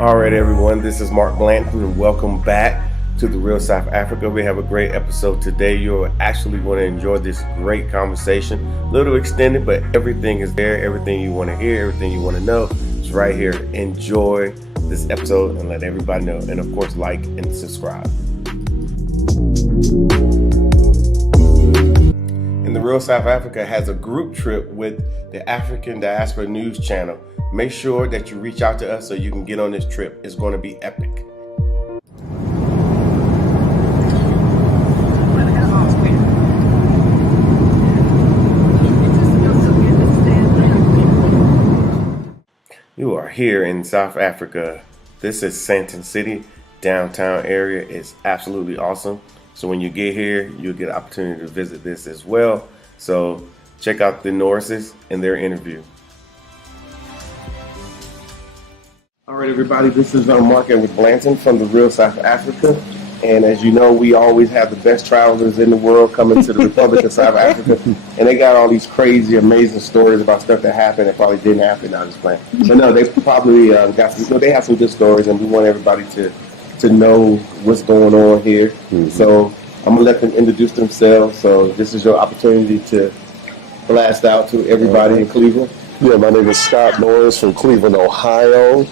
All right, everyone, this is Mark Blanton, and welcome back to the Real South Africa. We have a great episode today. You're actually going to enjoy this great conversation. A little extended, but everything is there. Everything you want to hear, everything you want to know is right here. Enjoy this episode and let everybody know. And of course, like and subscribe. And the Real South Africa has a group trip with the African Diaspora News Channel. Make sure that you reach out to us so you can get on this trip. It's going to be epic. You are here in South Africa. This is Sandton City. Downtown area is absolutely awesome. So when you get here, you'll get an opportunity to visit this as well. So check out the Norrises and their interview. All right, everybody, this is Mark with Blanton from the Real South Africa. And as you know, we always have the best travelers in the world coming to the Republic of South Africa. And they got all these crazy, amazing stories about stuff that happened that probably didn't happen. I was playing. But no, they probably got some, they have some good stories, and we want everybody to know what's going on here. Mm-hmm. So I'm going to let them introduce themselves. So this is your opportunity to blast out to everybody in Cleveland. Yeah, my name is Scott Norris from Cleveland, Ohio.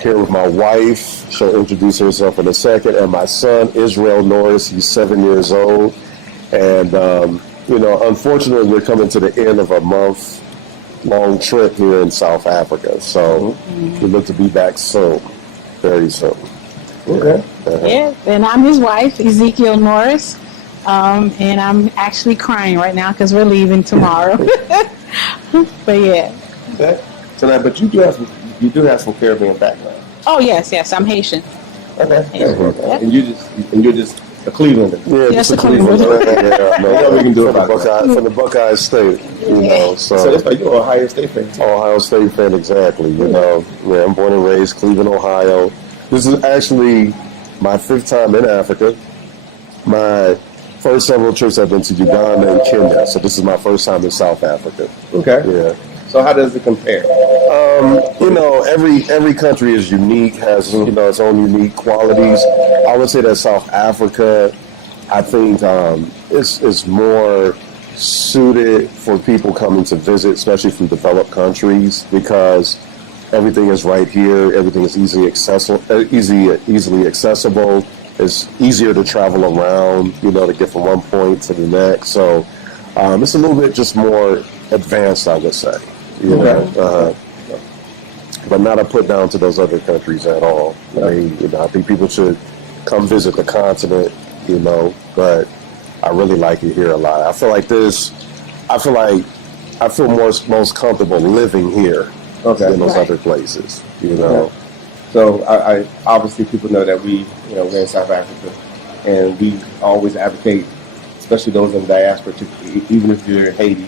Here with my wife. She'll introduce herself in a second. And my son, Israel Norris. He's 7 years old. And, unfortunately, we're coming to the end of a month-long trip here in South Africa. So we look to be back soon, very soon. Okay. Yeah, and I'm his wife, Ezekiel Norris. And I'm actually crying right now because we're leaving tomorrow. But yeah. Okay. So, but you do have some Caribbean background. Oh yes, I'm Haitian. Okay. Yeah. And you're just a Clevelander. Yeah, Yes, just a a Clevelander. Clevelander. We can do from the Buckeye State, So that's why you're an Ohio State fan. Ohio State fan, exactly. Yeah, I'm born and raised Cleveland, Ohio. This is actually my fifth time in Africa. My first several trips I've been to Uganda and Kenya, so this is my first time in South Africa. Okay. Yeah. So how does it compare? Every country is unique, has its own unique qualities. I would say that South Africa, I think, is more suited for people coming to visit, especially from developed countries, because everything is right here. Everything is easily accessible. It's easier to travel around, to get from one point to the next. So it's a little bit just more advanced, I would say. But not a put down to those other countries at all. I mean, I think people should come visit the continent, but I really like it here a lot. I feel most comfortable living here than those other places, Okay. So I obviously people know that we're in South Africa, and we always advocate, especially those in the diaspora, even if you're in Haiti,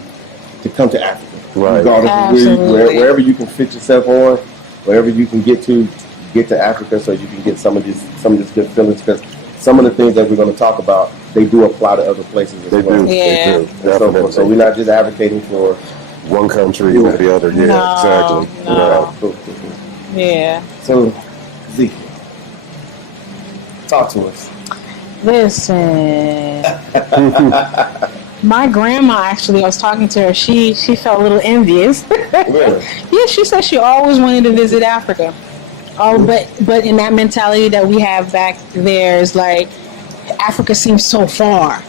to come to Africa. Right. Regardless of wherever you can fit yourself on, wherever you can get to Africa, so you can get some of these good feelings. Because some of the things that we're going to talk about, they do apply to other places as well. Yeah. They do. So we're not just advocating for one country or the other. Yeah, No, exactly. no. Cool. Yeah. So, Zeke, talk to us. Listen. My grandma, actually, I was talking to her. She felt a little envious. Really? Yeah, she said she always wanted to visit Africa. Oh, but in that mentality that we have back there is like Africa seems so far,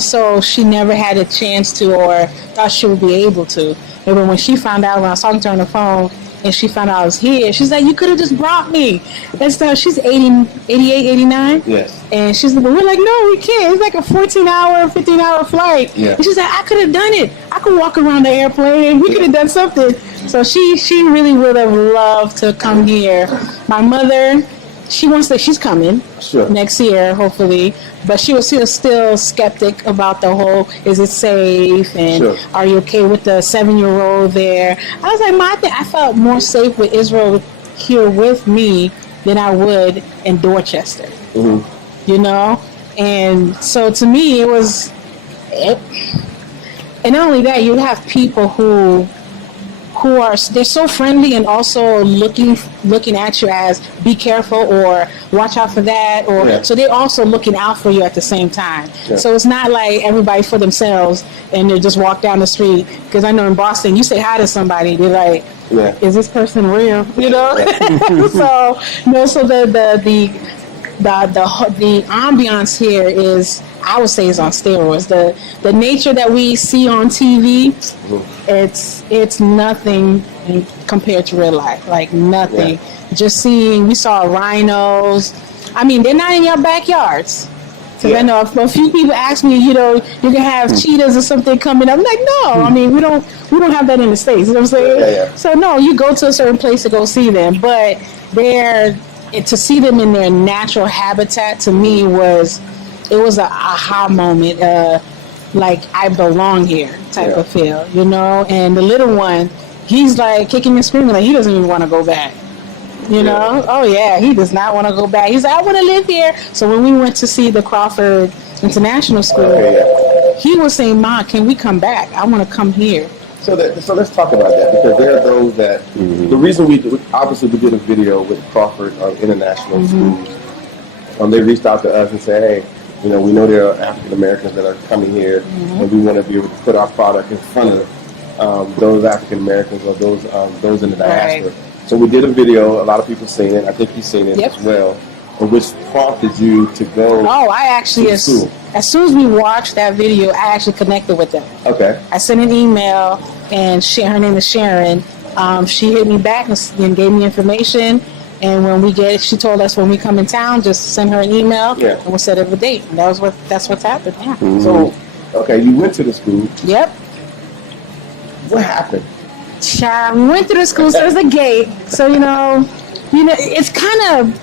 So she never had a chance to, or thought she would be able to. And when she found out, when I was talking to her on the phone, and she found out I was here, she's like, "You could have just brought me." And so she's 88, 89. Yes. And she's like, we're like, "No, we can't. It's like a 14-hour, 15-hour flight." Yeah. And she's like, "I could have done it. I could walk around the airplane. We could have done something." So she really would have loved to come here. My mother, she's coming next year, hopefully. But she was still skeptic about the whole, is it safe? And are you okay with the 7-year-old there? I was like, I felt more safe with Israel here with me than I would in Dorchester. And so to me, it was, and not only that, you have people who who are, they're so friendly and also looking at you as be careful or watch out for that, or so they're also looking out for you at the same time. So it's not like everybody for themselves and they just walk down the street, because I know in Boston you say hi to somebody, they're like, is this person real, you know? So the ambiance here is, I would say, is on steroids. The nature that we see on TV, it's nothing compared to real life. Like nothing. Just we saw rhinos. I mean, they're not in your backyards. Because I know a few people ask me, you know, you can have cheetahs or something coming up. I'm like, no. I mean, we don't have that in the States. You know what I'm saying? So no, you go to a certain place to go see them, but to see them in their natural habitat, to me it was an aha moment, like I belong here type of feel, you know. And the little one, he's like kicking and screaming, like he doesn't even want to go back, you know. Oh yeah, he does not want to go back. He's like, I want to live here. So when we went to see the Crawford International School, he was saying, Ma, can we come back? I want to come here. So let's talk about that, because there are those that the reason we did a video with Crawford International Schools. They reached out to us and said, hey, you know, we know there are African Americans that are coming here, and we want to be able to put our product in front of those African Americans or those in the diaspora. So we did a video. A lot of people seen it. I think you've seen it as well. Which prompted you to go? Oh, I actually, as soon as we watched that video, I actually connected with them. Okay. I sent an email, and her name is Sharon. She hit me back and gave me information. And when she told us when we come in town, just send her an email, and we'll set up a date. And that's what's happened. Yeah. So, okay, you went to the school. Yep. What happened? We went to the school, so there's a gate. So you know, it's kind of.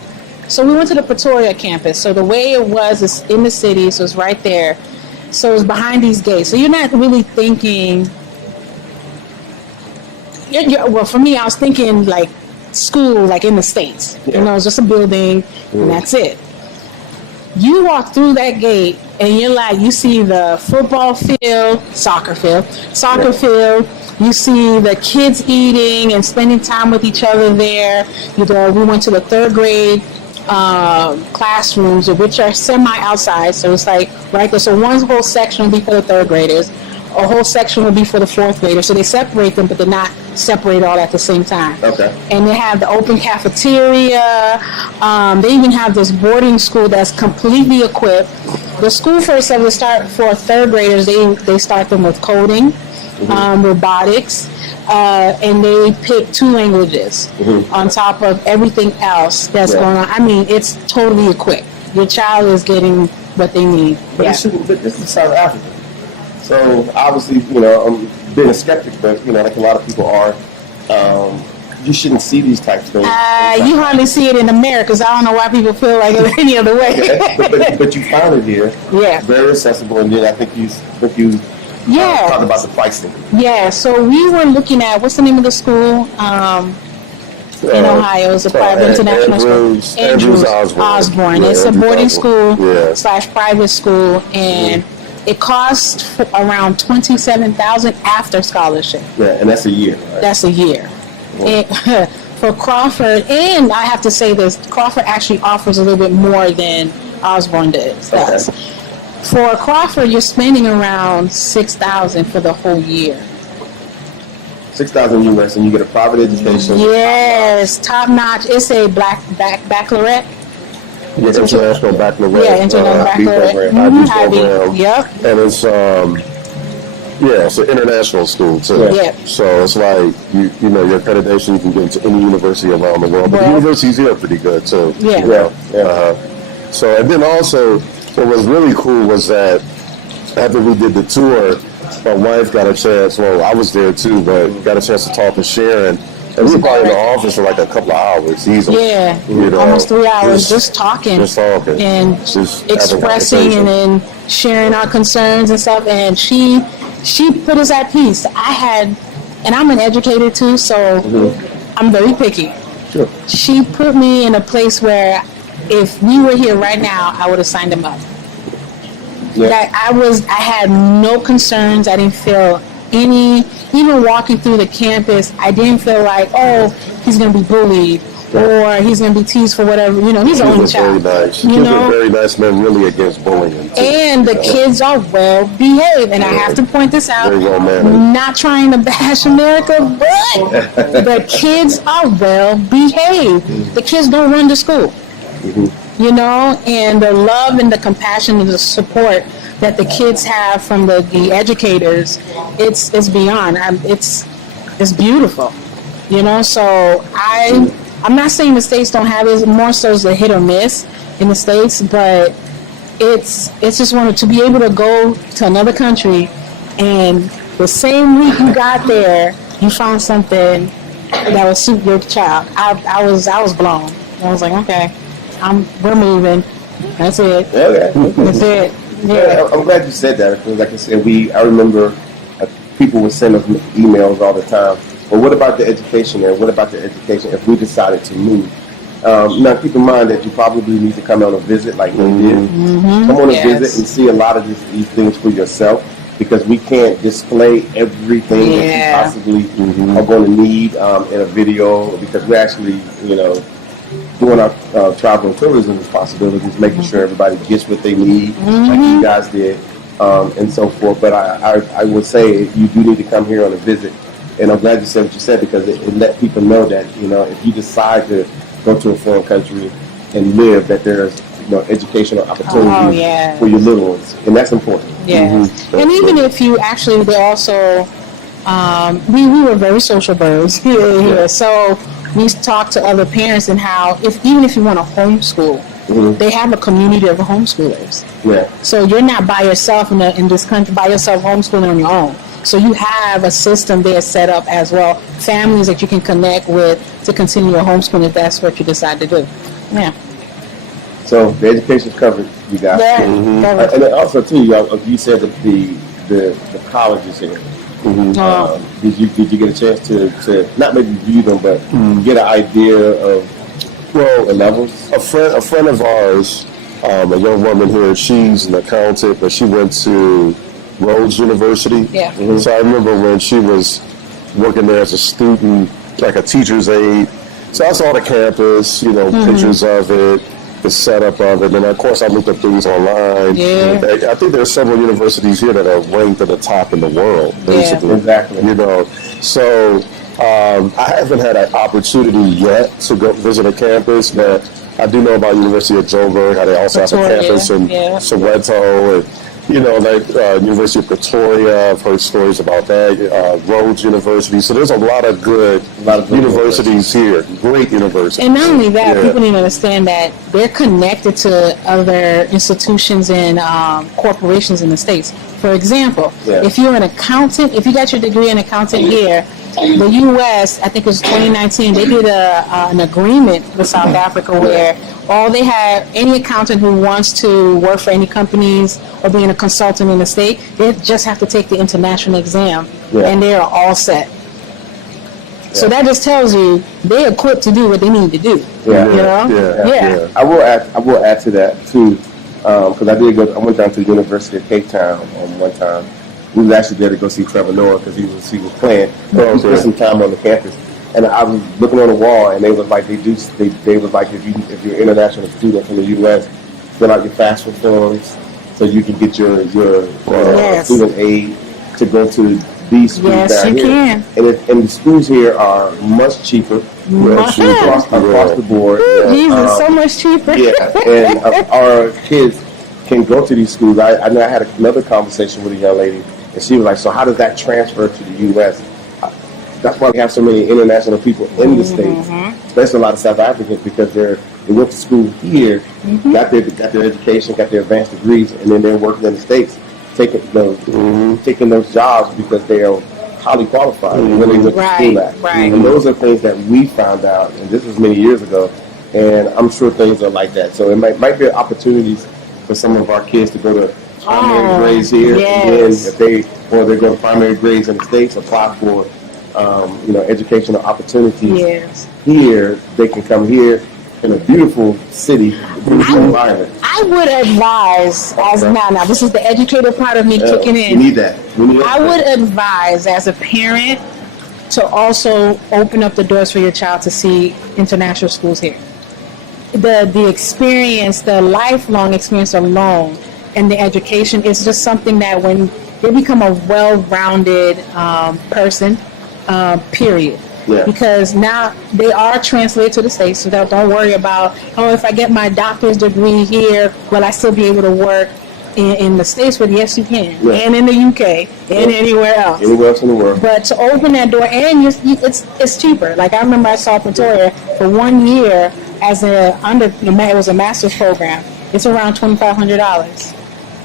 So we went to the Pretoria campus. So the way it was is in the city, so it's right there. So it's behind these gates. So you're not really thinking. Well, for me, I was thinking like school, like in the States. You know, it's just a building, and that's it. You walk through that gate, and you're like, you see the football field, soccer field. You see the kids eating and spending time with each other there. You know, we went to the third grade classrooms, which are semi-outside, so it's like right there. So one whole section will be for the third graders, a whole section will be for the fourth graders. So they separate them, but they're not separated all at the same time. Okay. And they have the open cafeteria. They even have this boarding school that's completely equipped. The school first will start for third graders. They start them with coding, robotics. And they pick 2 languages on top of everything else that's going on. I mean, it's totally equipped. Your child is getting what they need. But this is South Africa. So obviously, you know, I'm being a skeptic, but you know, like a lot of people are, you shouldn't see these types of things. You hardly see it in America, so I don't know why people feel like it any other way. but you found it here. Yeah. Very accessible, and then I think you talk about the pricing. Yeah, so we were looking at, what's the name of the school in Ohio? It's a private international school. Andrews Osborne. It's a boarding school / private school, and it costs around $27,000 after scholarship. Yeah, and that's a year. Right? That's a year. And, for Crawford, and I have to say this, Crawford actually offers a little bit more than Osborne does. Okay. For Crawford, you're spending around $6,000 for the whole year. $6,000 US, and you get a private education. Yes, top notch. It's a baccalaureate. International baccalaureate. Yeah, international baccalaureate. Program. Yep. And it's it's an international school too. Yeah. So it's like you know your accreditation, you can get into any university around the world. But the universities here are pretty good too. Yeah. You know? So and then also, what was really cool was that after we did the tour, my wife got a chance. Well, I was there too, but got a chance to talk to Sharon. And we were probably in the office for like a couple of hours easily. Yeah, almost 3 hours just talking. And just expressing and then sharing our concerns and stuff. And she put us at peace. And I'm an educator too, so I'm very picky. Sure. She put me in a place where if we were here right now, I would have signed him up. Yeah. Like I had no concerns. I didn't feel even walking through the campus, I didn't feel like, oh, he's going to be bullied or he's going to be teased for whatever. You know, he's the only child. Very nice. You know, very nice man, really against bullying. Too. And the kids are well behaved. And I have to point this out. Very well mannered. Not trying to bash America, but the kids are well behaved. The kids don't run to school. You know, and the love and the compassion and the support that the kids have from the educators, it's beyond. It's beautiful. You know, so I'm not saying the States don't have it. More so as a hit or miss in the States, but it's just wanted to be able to go to another country and the same week you got there, you found something that would suit your child. I was blown. I was like, okay, we're moving. That's it. Okay. That's it. Yeah, I'm glad you said that because, like I said, I remember people would send us emails all the time. But what about the education there? What about the education if we decided to move? Now, keep in mind that you probably need to come on a visit like they did. Come on a visit and see a lot of these things for yourself because we can't display everything that you possibly are going to need in a video because we're actually, you know, doing our travel and tourism responsibilities, making sure everybody gets what they need, like you guys did, and so forth. But I would say you do need to come here on a visit. And I'm glad you said what you said because it let people know that, you know, if you decide to go to a foreign country and live, that there's, you know, educational opportunities for your little ones. And that's important. Yes. And even if you actually, they also, we were very social birds here. So we talk to other parents and how, even if you want to homeschool, they have a community of homeschoolers. Yeah. So you're not by yourself in this country, by yourself homeschooling on your own. So you have a system there set up as well, families that you can connect with to continue your homeschooling if that's what you decide to do. Yeah. So the education's covered, you guys. Yeah. Covered. And then also too, you said that the colleges here. Did you get a chance to not maybe view them, but get an idea of the levels? A friend of ours, a young woman here, she's an accountant, but she went to Rhodes University. Yeah. So I remember when she was working there as a student, like a teacher's aide. So I saw the campus, you know, pictures of it, the setup of it, and of course I looked up things online. Yeah. I think there are several universities here that are ranked at the top in the world, basically. Yeah, exactly. You know, so I haven't had an opportunity yet to go visit a campus, but I do know about University of Joburg, how they also have a campus in Soweto, and you know, like University of Pretoria, I've heard stories about that, Rhodes University. So there's a lot of good universities here, great universities. And not only that, people need to understand that they're connected to other institutions and corporations in the States. For example, if you're an accountant, if you got your degree in accounting here, the U.S., I think it was 2019, they did an agreement with South Africa where they have any accountant who wants to work for any companies or being a consultant in the state, they just have to take the international exam and they're all set. So that just tells you they're equipped to do what they need to do. Yeah. You know? I will add to that too, because I went down to the University of Cape Town one time. We was actually there to go see Trevor Noah because he was playing. We spent some time on the campus, and I was looking on the wall, and they was like they was like if you're an international student from the U.S., fill out your FAFSA forms so you can get your student aid to go to these schools down here. Can. And the schools here are much cheaper. Across the board. Jesus, so much cheaper. And our kids can go to these schools. I know I had another conversation with a young lady, and she was like, so how does that transfer to the U.S.? That's why we have so many international people in the States, especially a lot of South Africans, because they went to school here, got their education, got their advanced degrees, and then they're working in the States, taking those jobs because they are highly qualified when they went to school at. And those are things that we found out, and this was many years ago, and I'm sure things are like that. So it might be opportunities for some of our kids to go to primary grades here, and then if they go to primary grades in the States, apply for educational opportunities here. They can come here in a beautiful city, beautiful environment. I would advise, as now this is the educator part of me kicking in. We need that. I would advise as a parent to also open up the doors for your child to see international schools here. The experience, the lifelong experience alone, and the education is just something that when they become a well-rounded person, period. Yeah. Because now they are translated to the States, so don't worry about, if I get my doctor's degree here, will I still be able to work in the States? Well, yes, you can. Yeah. And in the UK, and anywhere else. Anywhere else in the world. But to open that door, and it's cheaper. Like I remember I saw Pretoria for 1 year as it was a master's program. It's around $2,500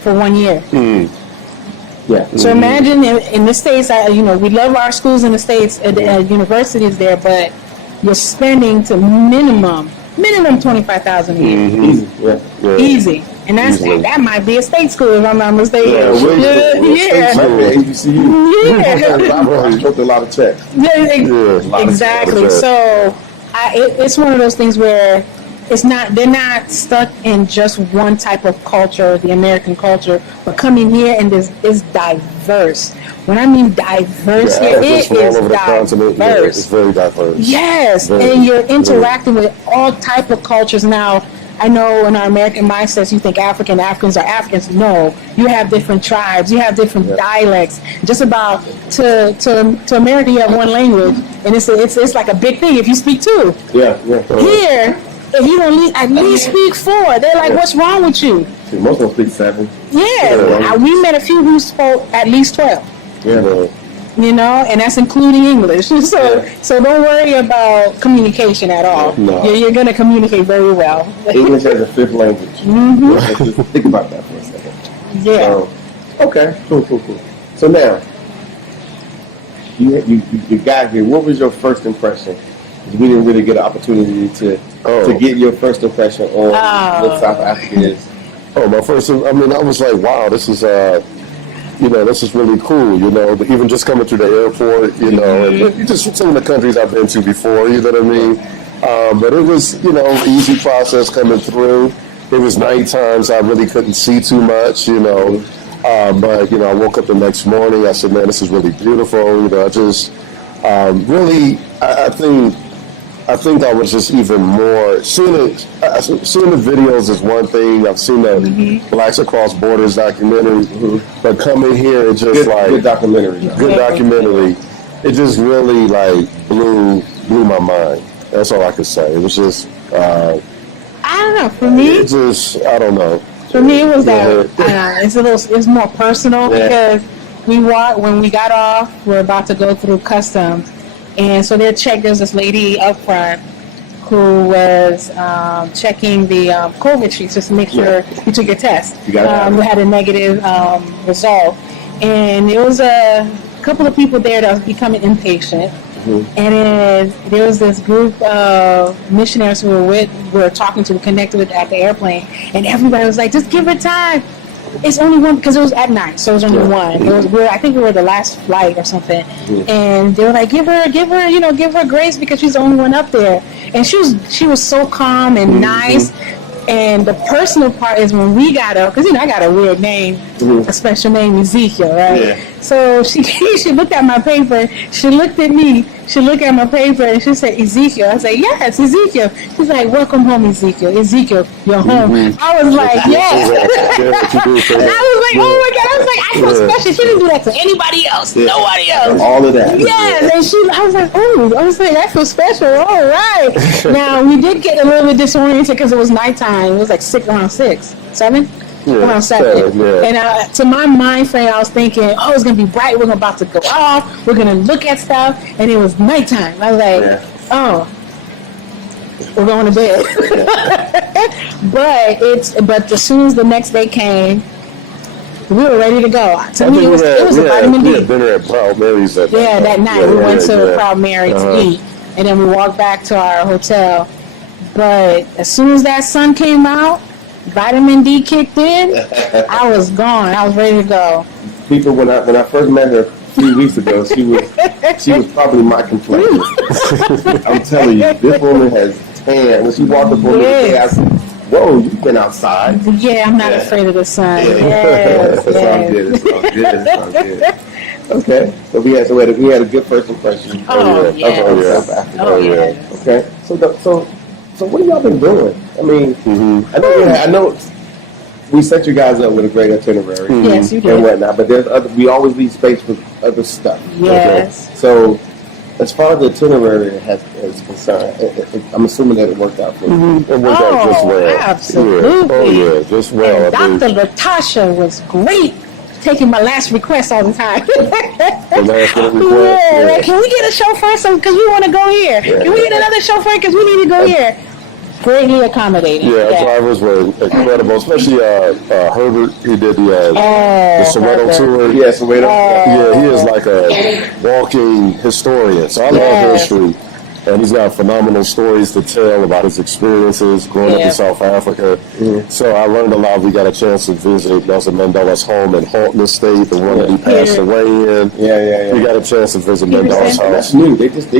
for 1 year. Yeah. So imagine in the States, we love our schools in the States, universities there, but you're spending to minimum $25,000 a year. Easy. Yeah. Easy. And that might be a state school if I'm not mistaken. Yeah. HBCU. Yeah. I wrote a lot of checks. Exactly. So it's one of those things where they're not stuck in just one type of culture, the American culture, but coming here and it's diverse. When I mean diverse, it is diverse. It's very diverse. Yes, and you're interacting with all type of cultures. Now, I know in our American mindsets, you think Africans are Africans. No, you have different tribes, you have different dialects. Just about to America, you have one language, and it's like a big thing if you speak two. Yeah. Here, if you don't at least speak 4, they're like, "What's wrong with you?" Most don't speak 7. Yeah, we met a few who spoke at least 12. Yeah. And that's including English. So don't worry about communication at all. No. You're going to communicate very well. English as a 5th language. Just think about that for a second. Yeah. Okay. Cool. So now, you got here. What was your first impression? We didn't really get an opportunity to get your first impression on what South Africa is. My first, I was like, wow, this is this is really cool, even just coming through the airport, and just some of the countries I've been to before, you know what I mean? But it was, easy process coming through. It was nighttime, so I really couldn't see too much, but, I woke up the next morning, I said, man, this is really beautiful, I just really, I think I was just even more seeing the videos is one thing. I've seen the Blacks Across Borders documentary, but coming here, it just good documentary. Good documentary. It just really blew my mind. That's all I could say. It was just I don't know. For me, it just I don't know. For me, it was that it's more personal because when we got off, we're about to go through customs. And so there's this lady up front who was checking the COVID sheets just to make sure you took your test. We had a negative result. And there was a couple of people there that was becoming impatient. And then there was this group of missionaries who were talking to, connected with at the airplane. And everybody was like, just give her time. It's only one, because it was at night, so it was only one. I think we were the last flight or something, and they were like, give her grace because she's the only one up there. And she was so calm and nice. And the personal part is when we got up, because I got a weird name, a special name, Ezekiel, right? Yeah. So she looked at my paper, she looked at me, she looked at my paper, and she said, Ezekiel. I said, yes, Ezekiel. She's like, welcome home, Ezekiel. Ezekiel, you're home. I was like, yes. And I was like, oh my God. I was like, I feel special. She didn't do that to anybody else, nobody else. All of that. Yes, and I was like, I feel special. All right. Now, we did get a little bit disoriented because it was nighttime. It was like around 6, 7? Around 7. And to my mind frame, I was thinking, it's going to be bright. We're about to go off. We're going to look at stuff. And it was nighttime. I was like, we're going to bed. But as soon as the next day came, we were ready to go. To me, it was a vitamin D. We had dinner at Proud Mary's that night. Yeah, that night. We went to Proud Mary to eat. And then we walked back to our hotel. But as soon as that sun came out, vitamin D kicked in, I was gone. I was ready to go. People, when I first met her a few weeks ago, she was probably my complexion. I'm telling you, this woman has tan. When she walked up on me today, Whoa, you've been outside. Yeah, I'm not afraid of the sun. Yeah. Yes, It's all good. It's all good. It's all good. Okay, so we had a good first impression. Oh, yeah. Of South Africa. Oh, yeah. Okay, so what have y'all been doing? I mean, I know we set you guys up with a great itinerary. Yes, you did. And whatnot, but we always leave space for other stuff. Yes. Okay? So, as far as the itinerary is concerned, I'm assuming that it worked out for you. It worked out just well. Absolutely. Yeah. Oh, yeah, just well. And Dr. Latasha was great, taking my last request all the time. Yeah. Can we get a chauffeur because we want to go here? Can we get another chauffeur because we need to go here? Greatly accommodating. Yeah, our drivers were incredible, especially Herbert. He did the Soweto tour. Yeah, Soweto. Yeah, he is like a walking historian. So I love history. And he's got phenomenal stories to tell about his experiences growing up in South Africa. So I learned a lot. We got a chance to visit Nelson Mandela's home in Halton Estate, the one that he passed away in. Yeah. We got a chance to visit Mandela's house. That's new. They just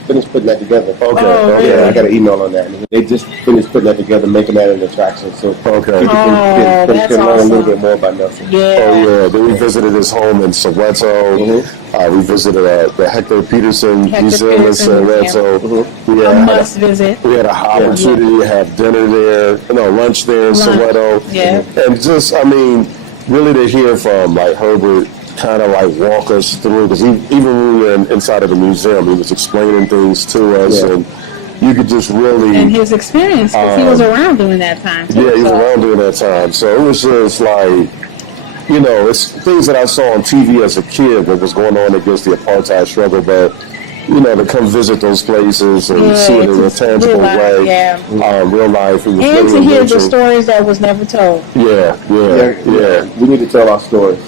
finished putting that together. Okay. Yeah, I got an email on that. They just finished putting that together, making that an attraction. So people can learn a little bit more about Nelson. Yeah. Oh yeah. Then we visited his home in Soweto. We visited the Hector Peterson Museum in Soweto. We had a must visit. We had an opportunity to have dinner there, lunch there in Soweto. Yeah. And just, really to hear from like Herbert kind of like walk us through, because even when we were inside of the museum, he was explaining things to us, and you could just really... And his experience, because he was around during that time, too. Yeah, he was around during that time. So it was just like, it's things that I saw on TV as a kid, what was going on against the apartheid struggle, but, to come visit those places and see it in a tangible way, real life. It was and to hear the stories that was never told. Yeah. We need to tell our stories.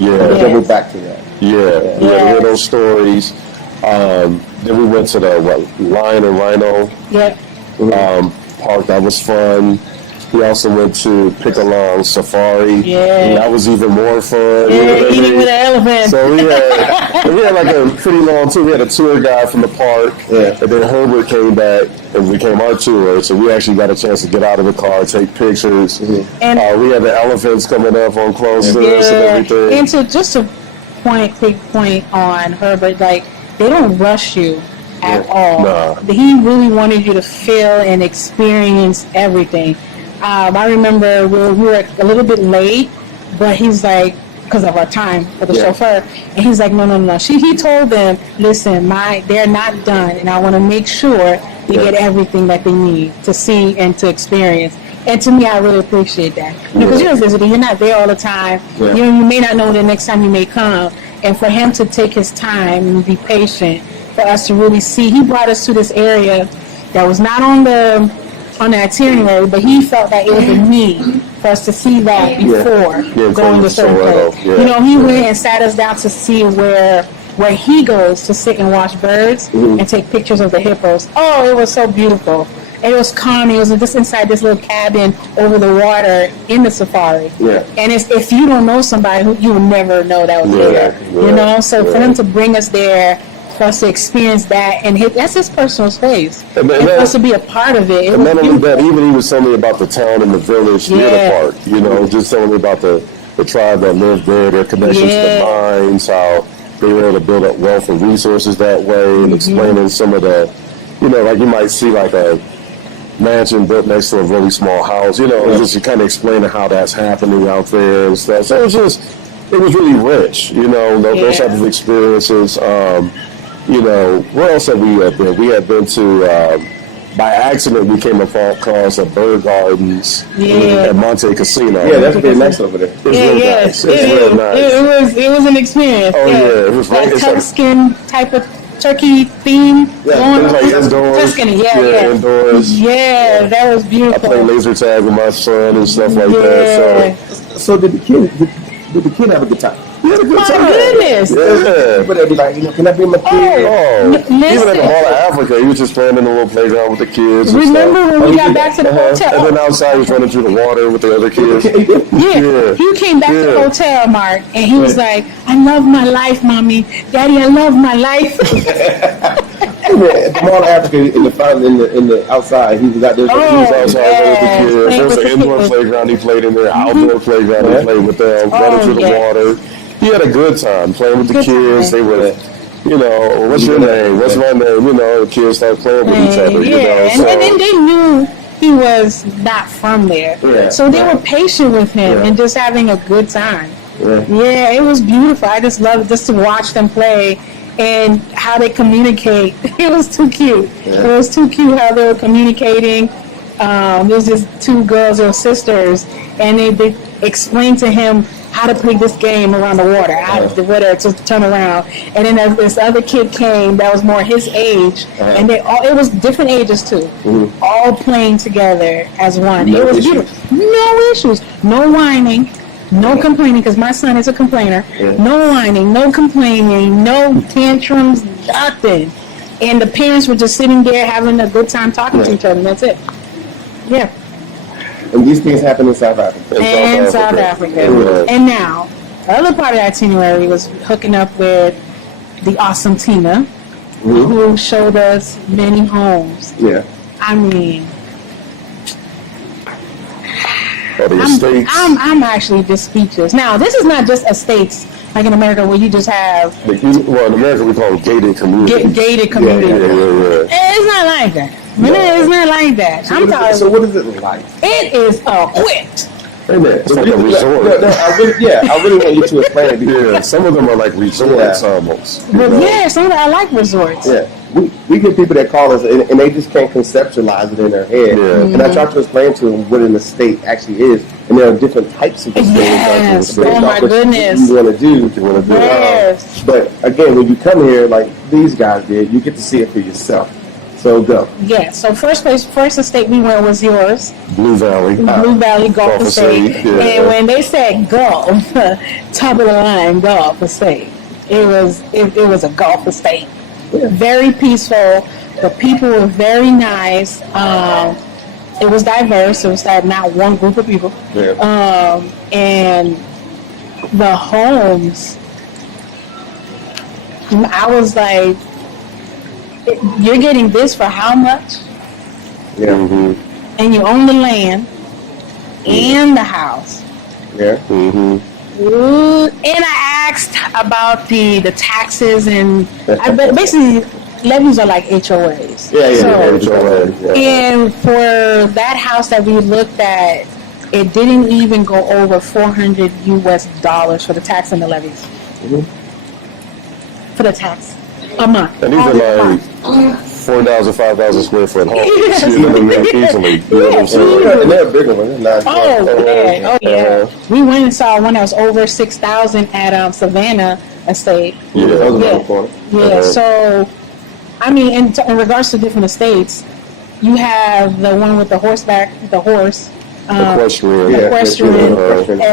Yeah. Double back to that. Yeah. To hear those stories. Then we went to the Lion and Rhino park. That was fun. We also went to Pick-along Safari. Yeah. That was even more fun. Yeah, eating with an elephant. So we had like a pretty long tour. We had a tour guide from the park. Yeah. And then Herbert came back and became our tour. So we actually got a chance to get out of the car, take pictures. And we had the elephants coming up on close to us and everything. And to just a quick point on Herbert, like, they don't rush you at all. Nah. He really wanted you to feel and experience everything. I remember we were a little bit late, but he's like, because of our time for the chauffeur, and he's like, no. He told them, listen, they're not done, and I want to make sure they get everything that they need to see and to experience. And to me, I really appreciate that. Because you're a visitor, you're not there all the time. Yeah. You may not know the next time you may come. And for him to take his time and be patient, for us to really see, he brought us to this area that was not on the itinerary, but he felt that it was a need for us to see that before going to certain place. He went and sat us down to see where he goes to sit and watch birds and take pictures of the hippos. Oh, it was so beautiful. And it was calm. It was just inside this little cabin over the water in the safari. Yeah. And if you don't know somebody, you will never know that was there. So for him to bring us there, for us to experience that, and that's his personal space. And for us to be a part of it. And not only that, even he was telling me about the town and the village near the park. Just telling me about the tribe that lived there, their connections to the mines, how they were able to build up wealth and resources that way, and explaining some of the, like you might see like a mansion built next to a really small house, just kind of explaining how that's happening out there and stuff. So it was really rich, those type of experiences. Where else have we been? We had been to, by accident, we came across a bird gardens at Monte Casino. Yeah, that's very nice over there. It's real nice. It's real nice. It was an experience. Oh, yeah. It was right. Like Tuscan type of turkey theme. Yeah, it was like indoors. Tuscany, indoors. Yeah, that was beautiful. I played laser tag with my son and stuff like that. So did the kid have a good time? He had a good time. My goodness. Yeah. But they'd be like, can I be my kid? Even at the Mall of Africa, he was just playing in the little playground with the kids. Remember when we got back to the hotel? And then outside, he was running through the water with the other kids. He came back to the hotel, Mark, and he was like, I love my life, Mommy. Daddy, I love my life. Man, the Mall of Africa in the fountain in the outside. He was out there. He was outside yes. with the kids. There was an indoor playground. He played in there. Outdoor playground. He played with them. Running through the water. He had a good time playing with the kids. They were, what's your name? What's my name? The kids started playing with each other. And then they knew he was not from there. Yeah. So they were patient with him and just having a good time. Yeah, it was beautiful. I just loved just to watch them play and how they communicate. It was too cute. It was too cute how they were communicating. There was just two girls or sisters, and they explained to him how to play this game around the water, how to turn around. And then this other kid came that was more his age, and it was different ages too, all playing together as one. It was beautiful. No issues, no whining. No complaining, because my son is a complainer. No whining, no complaining, no tantrums, nothing. And the parents were just sitting there having a good time talking to each other, and that's it. Yeah. And these things happen in South Africa. South Africa. And now, the other part of the itinerary was hooking up with the awesome Tina, who showed us many homes. Yeah. I mean... I'm actually just speechless. Now, this is not just estates like in America where you just have... Well, in America we call them gated communities. Gated communities. Yeah. It's not like that. It's not like that. So what is it like? It is equipped. It's like a resort. I really want you to explain it. Yeah, some of them are like resorts almost. Some of them I like resorts. Yeah. We get people that call us and they just can't conceptualize it in their head. Yeah. And I try to explain to them what an estate actually is. And there are different types of estates. Yes. Oh my goodness. What you want to do. Yes. But again, when you come here, like these guys did, you get to see it for yourself. So go. Yeah. So first estate we went was yours. Blue Valley Golf Estate. Yeah. And when they said golf, top of the line golf estate, it was a golf estate. Yeah. Very peaceful. The people were very nice. It was diverse. It was not one group of people. Yeah. And the homes, I was like, you're getting this for how much? Yeah. And you own the land and the house. Yeah. And I asked about the taxes and basically levies are like HOAs. HOAs. And for that house that we looked at, it didn't even go over $400 US for the tax and the levies. For the tax a month. And these are like 4,000, 5,000 square foot homes. Easily. And they're bigger ones. We went and saw one that was over 6,000 at Savannah Estate. So, I mean, in regards to different estates, you have the one with the horseback, equestrian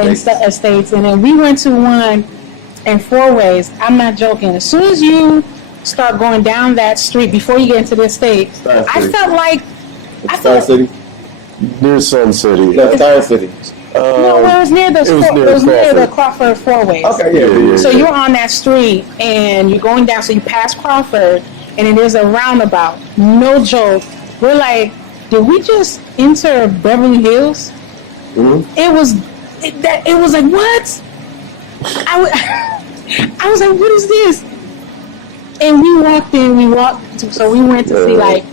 estates, and then we went to one in Four Ways. I'm not joking. As soon as you start going down that street before you get into the estate, I felt like Star City. Near Sun City. No, Star City. No, it was near the Crawford Four Ways. Okay, yeah. So you're on that street and you're going down. So you pass Crawford, and then there's a roundabout. No joke. We're like, did we just enter Beverly Hills? It was like, what? I was like, what is this? And we walked in. So we went to see like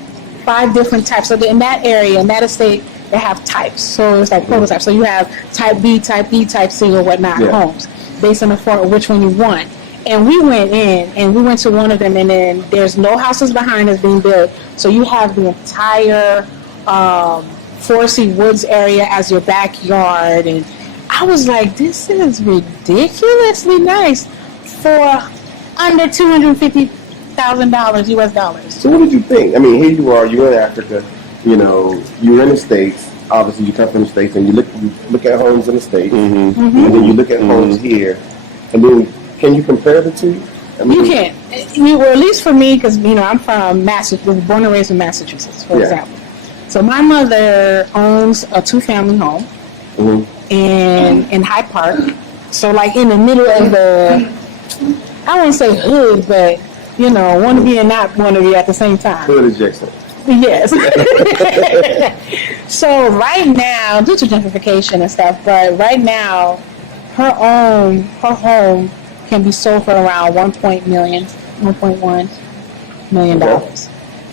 5 different types. So in that area, in that estate, they have types. So it's like prototypes. So you have type B, type E, type C, or whatnot homes based on which one you want. And we went in, and we went to one of them, and then there's no houses behind us being built. So you have the entire Forestry Woods area as your backyard. And I was like, this is ridiculously nice for under $250,000 US dollars. So what did you think? I mean, here you are, you're in Africa, you're in the States. Obviously, you come from the States, and you look at homes in the States, and then you look at homes here. And then, can you compare the two? I mean, you can. Well, at least for me, because, I'm from Massachusetts, born and raised in Massachusetts, for example. So my mother owns a 2-family home in Hyde Park. So, like, in the middle of the, I won't say hood, but want to be and not want to be at the same time. Hood adjacent. Yes. So right now, due to gentrification and stuff, but right now, her home can be sold for around $1.1 million.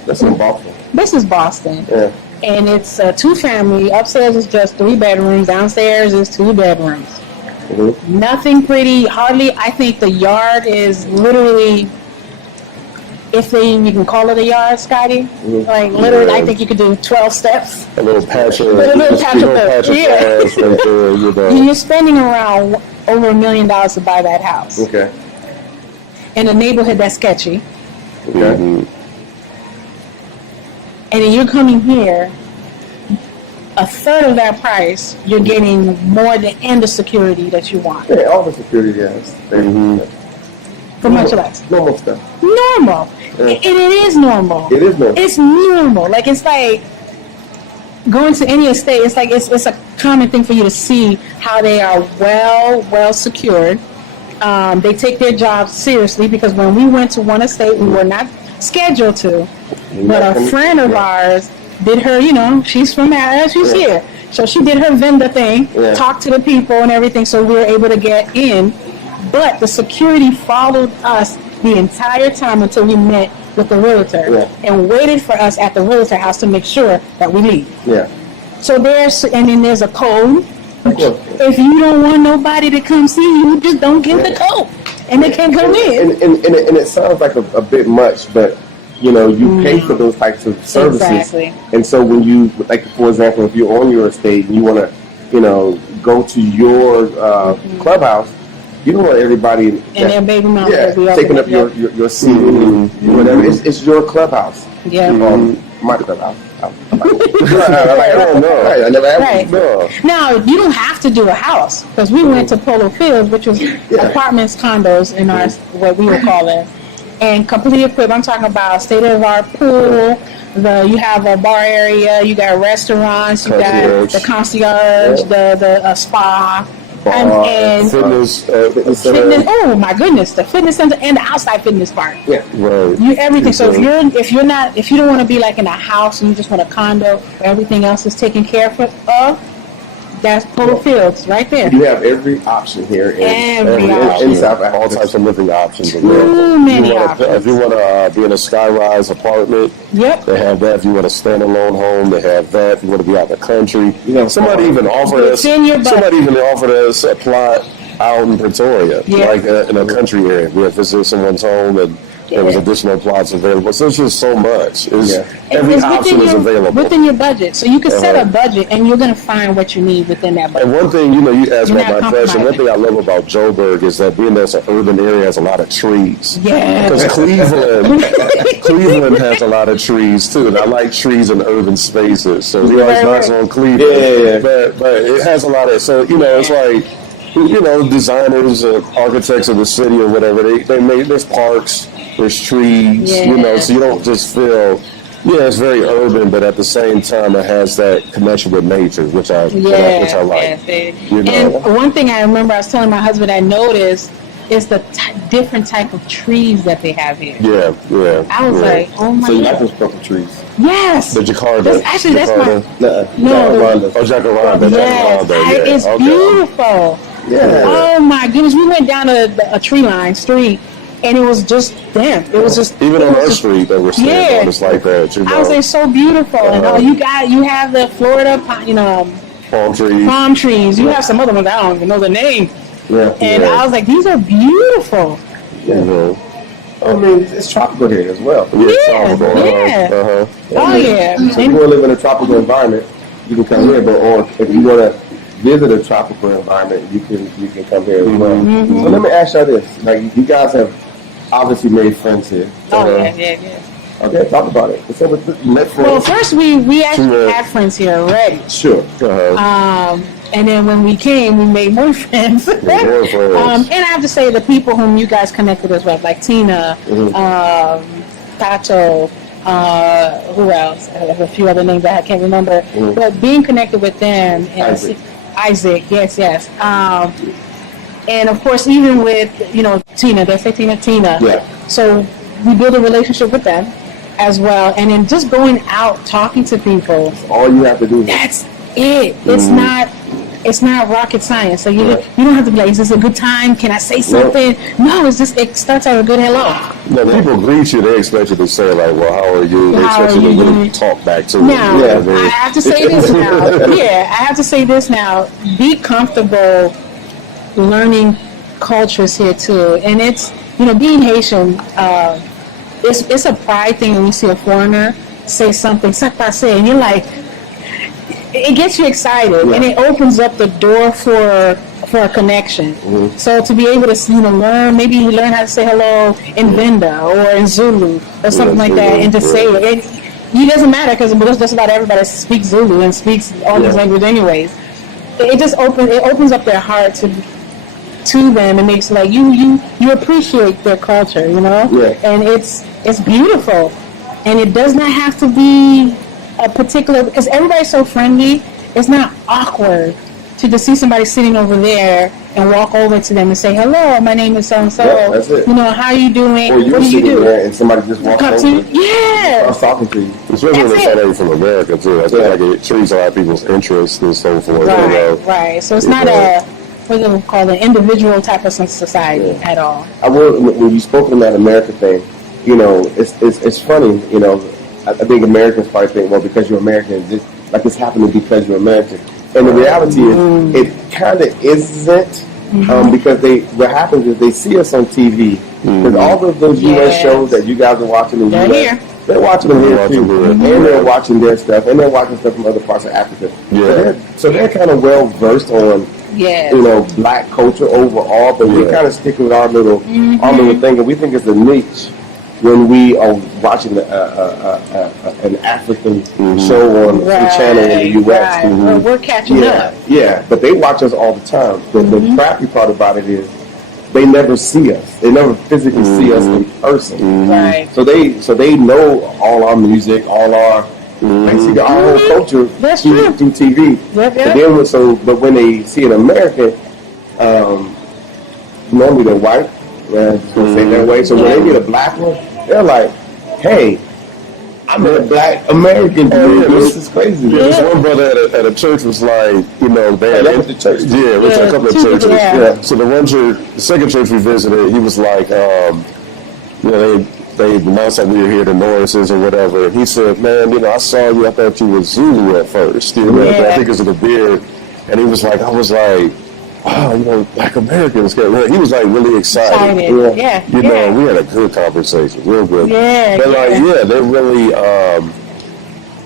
That's in Boston. This is Boston. Yeah. And it's a 2-family. Upstairs is just 3 bedrooms. Downstairs is 2 bedrooms. Mm-hmm. Nothing pretty. Hardly. I think the yard is literally, if you can call it a yard, Scotty. Mm-hmm. Like literally, I think you could do 12 steps. A little patch of Yeah. grass right there, You're spending around over $1 million to buy that house Okay. in a neighborhood that's sketchy. Okay. And then you're coming here, a third of that price, you're getting more and the security that you want. Yeah, all the security guys. For much less. Normal stuff. Normal. Yeah. And it is normal. It is normal. It's normal. Like, it's like going to any estate, it's like it's a common thing for you to see how they are well secured. They take their jobs seriously, because when we went to one estate, we were not scheduled to. But a friend of ours did her, she's from she's here. So she did her vendor thing, talked to the people and everything, so we were able to get in. But the security followed us the entire time until we met with the realtor and waited for us at the realtor house to make sure that we leave. Yeah. So there's a code. If you don't want nobody to come see you, just don't give the code, and they can't come in. And it sounds like a bit much, but you pay for those types of services. Exactly. And so when you, like, for example, if you're on your estate and you want to, go to your clubhouse, you don't want everybody And their baby mama taking up your seat, whatever. It's your clubhouse. Yeah. My clubhouse. I never had one. Now, you don't have to do a house, because we went to Polo Fields, which was apartments, condos in our, what we would call it, and completely equipped. I'm talking about state-of-the-art pool. You have a bar area. You got restaurants. You got the concierge, the spa. And fitness, fitness. Oh my goodness, the fitness center and the outside fitness part. Yeah, right. You everything. So if you don't want to be like in a house and you just want a condo where everything else is taken care of, that's Polo Fields right there. You have every option here in South Africa. All types of living options. Too many options. If you want to be in a sky-rise apartment, they have that. If you want a standalone home, they have that. If you want to be out in the country, somebody even offered us a plot out in Pretoria, like in a country area. We have visited someone's home, and there was additional plots available. So it's just so much. Every option is available within your budget. So you can set a budget, and you're going to find what you need within that budget. And one thing, you asked about my question. One thing I love about Joburg is that being that's an urban area has a lot of trees. Yeah. Because Cleveland has a lot of trees too, and I like trees in urban spaces. So we always nice on Cleveland. But it has a lot of it's like designers, architects of the city or whatever. They make there's parks. There's trees, so you don't just feel, it's very urban, but at the same time it has that connection with nature, which I like. And one thing I remember I was telling my husband I noticed is the different type of trees that they have here. Yeah. I was like, oh my God. So you like those purple trees? Yes. The jacaranda. That's my... Jacaranda. Oh, jacaranda. Yes. It's beautiful. Yeah. Oh my goodness. We went down a tree line street, and it was just them. It was just even on our street that we're staying on, it's like that. I was like, so beautiful. And you have the Florida, palm trees. You have some other ones I don't even know the name. Yeah. And I was like, these are beautiful. Yeah. I mean, it's tropical here as well. Oh yeah. So if you want to live in a tropical environment, you can come here. Or if you want to visit a tropical environment, you can come here as well. Mm-hmm. So let me ask you this: like, you guys have obviously made friends here. Yeah. Okay, talk about it. So well, first we actually had friends here already. Sure. And then when we came, we made more friends. And I have to say, the people whom you guys connected us with, like Tina, Tato, who else? I have a few other names that I can't remember. But being connected with them, and Isaac, yes. And of course, even with Tina, they say Tina. Yeah. So we build a relationship with them as well, and then just going out talking to people. All you have to do. That's it. It's not rocket science. So you don't have to be like, is this a good time? Can I say something? No, it's just, it starts out with a good hello. No, people greet you, they expect you to say like, well, how are you? They expect you to really talk back to them. Now, I have to say this now. I have to say this now. Be comfortable learning cultures here too. And it's, being Haitian, it's a pride thing when you see a foreigner say something, and you're like, it gets you excited, and it opens up the door for a connection. So to be able to learn how to say hello in Venda or in Zulu or something like that, and to say it doesn't matter because just about everybody speaks Zulu and speaks all these languages anyways. It just opens up their heart to them and makes like you appreciate their culture, and it's beautiful, and it does not have to be a particular, because everybody's so friendly, it's not awkward to just see somebody sitting over there and walk over to them and say, hello, my name is so-and-so. Yeah, that's it. How are you doing? Or what do you do? There and somebody just walks over to you. Yeah. Starts talking to you. Especially when they start out from America, too. I think like it treats a lot of people's interests and so forth. Right. So it's not what we call an individual type of society at all. When you spoke on that America thing, it's funny, I think Americans probably think, well, because you're American, it's happening because you're American. And the reality is, it kind of isn't, because what happens is they see us on TV. Because all of those U.S. shows that you guys are watching in the U.S., they're watching them here too. And they're watching their stuff, and they're watching stuff from other parts of Africa. So they're kind of well versed on, black culture overall, but we kind of stick with our little thing, and we think it's a niche. When we are watching an African show on some channel in the U.S. Well, we're catching up. Yeah, but they watch us all the time. The crappy part about it is they never see us. They never physically see us in person. Right. So they know all our music, all our basically our whole culture through TV. But when they see an American, normally they're white. Just gonna say that way. So when they get a black one, they're like, "Hey, I'm a black American dude. This is crazy." This one brother at a church was like, they had the church. we went to a couple of churches. So the second church we visited, he was like, they announced that we were here to Norris's or whatever. He said, "Man, I saw you. I thought you were Zulu at first. I think because of the beard." And he was like, I was like, oh, black Americans. He was like really excited. We had a good conversation, real good. They're really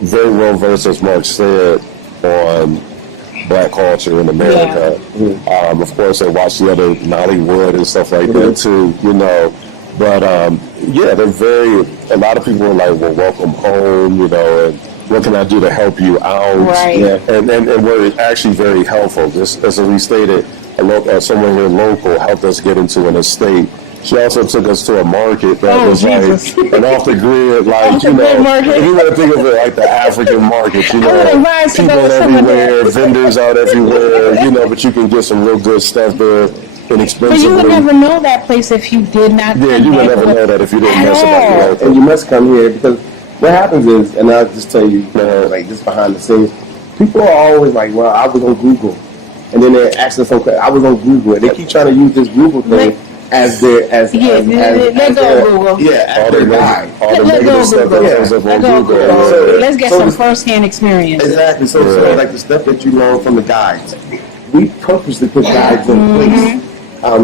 very well versed, as Mark said, on black culture in America. Of course, they watch the other Nollywood and stuff like that too, But they're a lot of people are like, well, welcome home, and what can I do to help you out? Right. And we're actually very helpful. Just as we stated, someone here local helped us get into an estate. She also took us to a market that was like an off the grid, market. You want to think of it like the African market, people everywhere, vendors out everywhere, but you can get some real good stuff there. Inexpensively. But you would never know that place if you did not. Yeah, you would never know that if you didn't know somebody. And you must come here because what happens is, and I'll just tell you, like just behind the scenes, people are always like, "Well, I was on Google," and then they ask us something. I was on Google, and they keep trying to use this Google thing as their let go Google. Yeah, all the negative stuff that comes up on Google. Let's get some first-hand experience. Exactly. So like the stuff that you learn from the guides, we purposely put guides in place.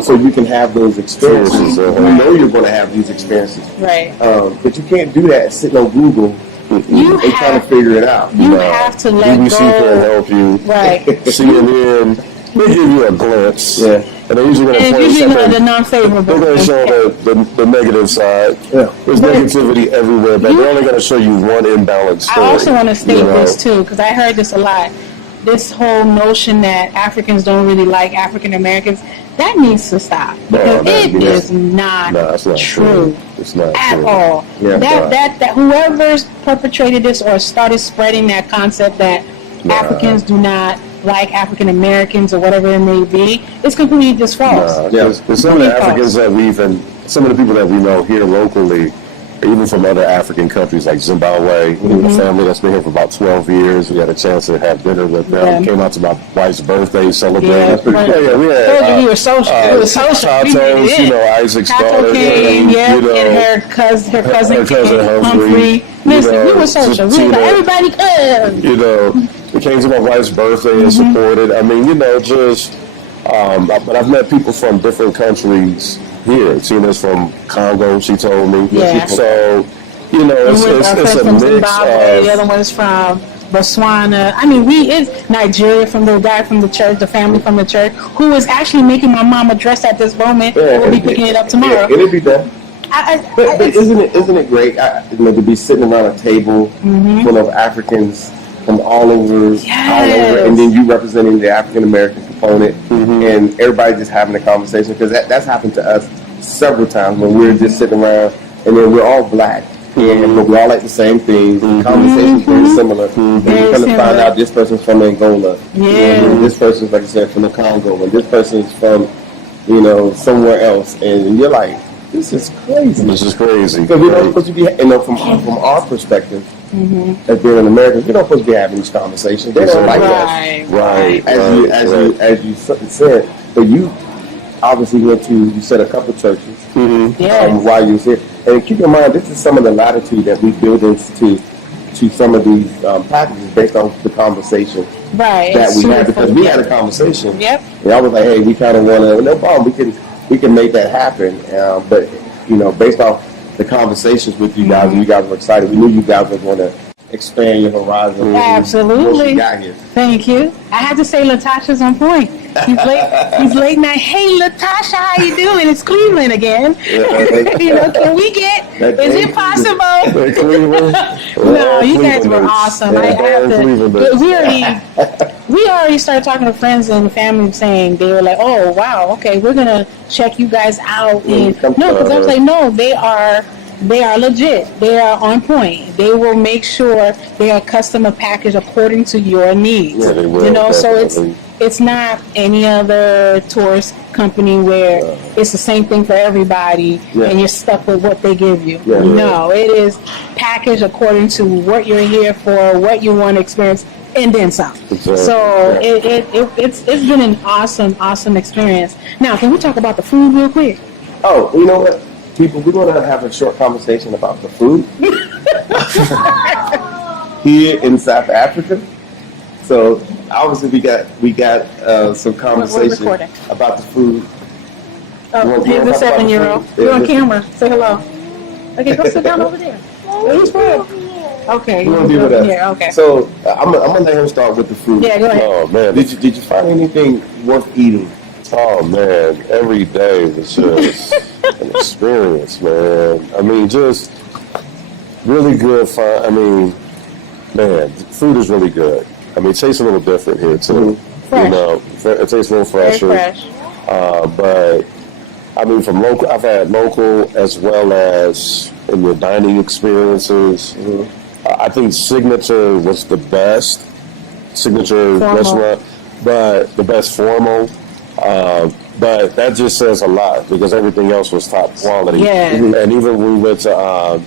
So you can have those experiences. You know you're going to have these experiences. Right. But you can't do that sitting on Google and trying to figure it out. You have to let BBC go. can help you. Right. CNN, they give you a glimpse. Yeah. And they're usually going to point something. The non-favorable. They're going to show the negative side. Yeah. There's negativity everywhere, but they're only going to show you one imbalanced story. I also want to state this, too, because I heard this a lot. This whole notion that Africans don't really like African Americans, that needs to stop. Because it is not true. It's not at true. all. Yeah, that whoever's perpetrated this or started spreading that concept that Africans do not like African Americans or whatever it may be, it's completely just false. There's some of the Africans that we even some of the people that we know here locally, even from other African countries like Zimbabwe, we have a family that's been here for about 12 years. We had a chance to have dinner with them. Came out to my wife's birthday, celebrated. We were social. We were social. Tatos, Isaac's daughter. Came, and her cousin Humphrey. Listen, we were social. We were like, everybody come. We came to my wife's birthday and supported. I mean, but I've met people from different countries here. Tina's from Congo, she told me. Yeah. So, it's a mix Zimbabwe, of... The other one is from Botswana. I mean, it's Nigeria, from the guy from the church, the family from the church, who is actually making my mom a dress at this moment. We'll be picking it up tomorrow. Yeah, it'll be done. But isn't it great to be sitting around a table full of Africans from all over, and then you representing the African American component, and everybody just having a conversation, because that's happened to us several times when we're just sitting around, and then we're all black, but we all like the same things. The conversation's very similar. And you kind of find out this person's from Angola, and this person's, like I said, from the Congo, and this person's from somewhere else, and you're like, this is crazy. This is crazy. Because we're not supposed to be, from our perspective, as being an American, we're not supposed to be having these conversations. They don't like us. Right. As you said, but you obviously you said a couple churches while you was here. And keep in mind, this is some of the latitude that we build into some of these packages based on the conversation that we had, because we had a conversation. Yep. And I was like, hey, we kind of want to, no problem, we can make that happen. But based off the conversations with you guys, and you guys were excited. We knew you guys were going to expand your horizon. Absolutely. Once you got here. Thank you. I have to say, Latasha's on point. He's late night. Hey, Latasha, how you doing? It's Cleveland again. Can we get? Is it possible? No, you guys were awesome. I have to. We already started talking to friends and family, saying they were like, "Oh, wow, okay, we're gonna check you guys out." And because I was like, "No, they are legit. They are on point. They will make sure they are customer packaged according to your needs." Yeah, they will, so it's not any other tourist company where it's the same thing for everybody and you're stuck with what they give you. No, it is packaged according to what you're here for, what you want to experience, and then some. Exactly. So it's been an awesome experience. Now, can we talk about the food real quick? Oh, you know what, people, we're going to have a short conversation about the food here in South Africa. So obviously we got some conversation about the food. Oh, here's the 7-year-old. You're on camera. Say hello. Okay, go sit down over there. He's good. Okay, you want to be with us. Here. Okay. So I'm gonna let him start with the food. Yeah, go ahead. Oh man, did you find anything worth eating? Oh man, every day was just an experience, man. I mean, just really good fun. I mean, man, the food is really good. I mean, it tastes a little different here too. Fresh. It tastes a little fresher. Very fresh. But I mean, from local, I've had local as well as in the dining experiences. I think Signature was the best restaurant, but the best formal. But that just says a lot because everything else was top quality. Yeah. And even when we went to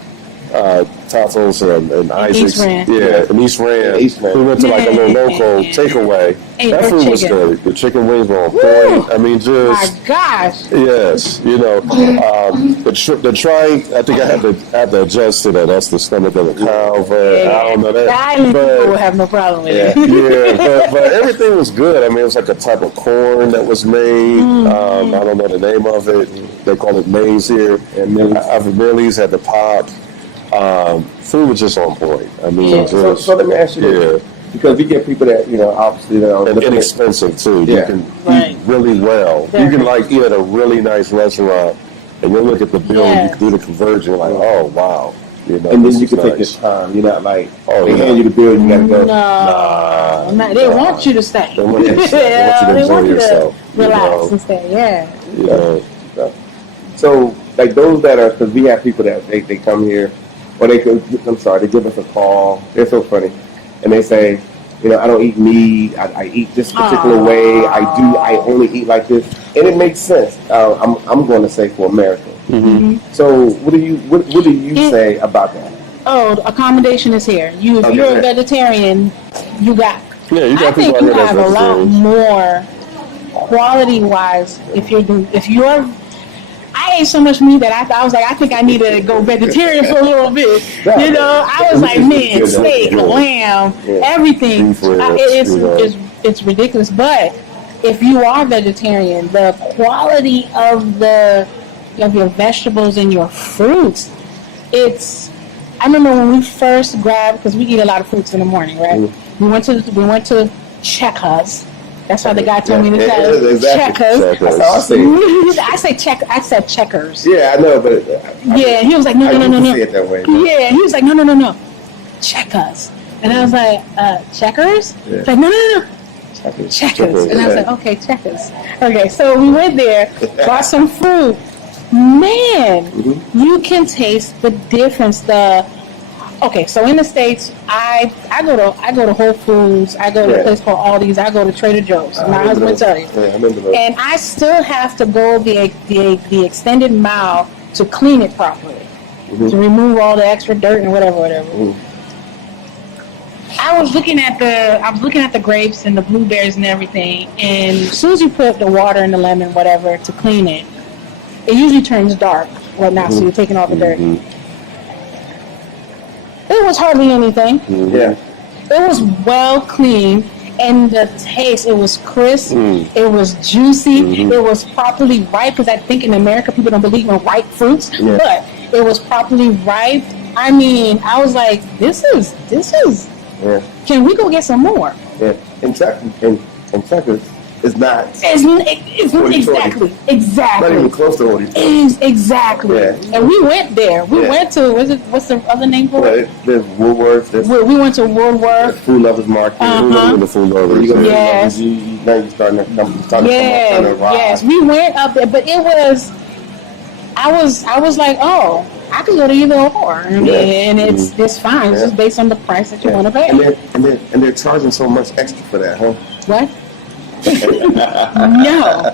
Tatos and Isaac's, in East Rand. We went to like a little local takeaway. That food was good. The chicken wings were on point. I mean, just my gosh. Yes, the tripe. I think I had to adjust to that. That's the stomach of the cow, but I don't know that. The island people will have no problem with it. But everything was good. I mean, it was like a type of corn that was made. I don't know the name of it. They call it maize here. And Millie's had the pop. Food was just on point. I mean, so let me ask you this. Because we get people that, obviously that are inexpensive too. You can eat really well. You can like eat at a really nice restaurant and you look at the bill and you can do the conversion like, oh wow. And then you can take your time. You're not like, they hand you the bill and you gotta go. No. They want you to stay. They want you to enjoy yourself. Relax and stay, So like those that are, because we have people that they come here, or they give us a call. They're so funny. And they say, I don't eat meat. I eat this particular way. I only eat like this, and it makes sense. I'm going to say for America. So what do you say about that? Oh, accommodation is here. If you're a vegetarian, you got. Yeah, you got I think people you out here have that's a lot vegetarians. more quality-wise if you're. I ate so much meat that I was like, I think I need to go vegetarian for a little bit. I was like, man, steak, lamb, everything. It's ridiculous. But if you are vegetarian, the quality of your vegetables and your fruits, I remember when we first grabbed, because we eat a lot of fruits in the morning, right? We went to Checkers. That's why the guy told me to say Checkers. That's how I say it. I said Checkers. Yeah, I know, but he was like, no. Say it that way. Yeah, he was like, no. Checkers. And I was like, Checkers? Yeah. He's like, no. Checkers. And I was like, okay, Checkers. Okay, so we went there, bought some fruit. Man, you can taste the difference. Okay, so in the States, I go to Whole Foods, I go to a place called Aldi's, I go to Trader Joe's. My husband will tell you. Yeah, I remember those. And I still have to go the extended mile to clean it properly, to remove all the extra dirt and whatever. I was looking at the grapes and the blueberries and everything, and as soon as you put the water and the lemon, whatever, to clean it, it usually turns dark, whatnot, so you're taking all the dirt. It was hardly anything. Yeah. It was well cleaned, and the taste, it was crisp, it was juicy, it was properly ripe, because I think in America people don't believe in ripe fruits, but it was properly ripe. I mean, I was like, this is, can we go get some more? Yeah. In Checkers, it's not. It's exactly. Not even close to what Exactly. Yeah. And we went there. We went to, what's the other name for it? There's Woolworths. We went to Woolworth. Food Lovers Market. The food lovers. Yes. Now you're starting to come to Yes. We went up there, but it was, I was like, oh, I could go to either or. I mean, and it's fine. It's just based on the price that you want to pay. And they're charging so much extra for that, huh? What? No,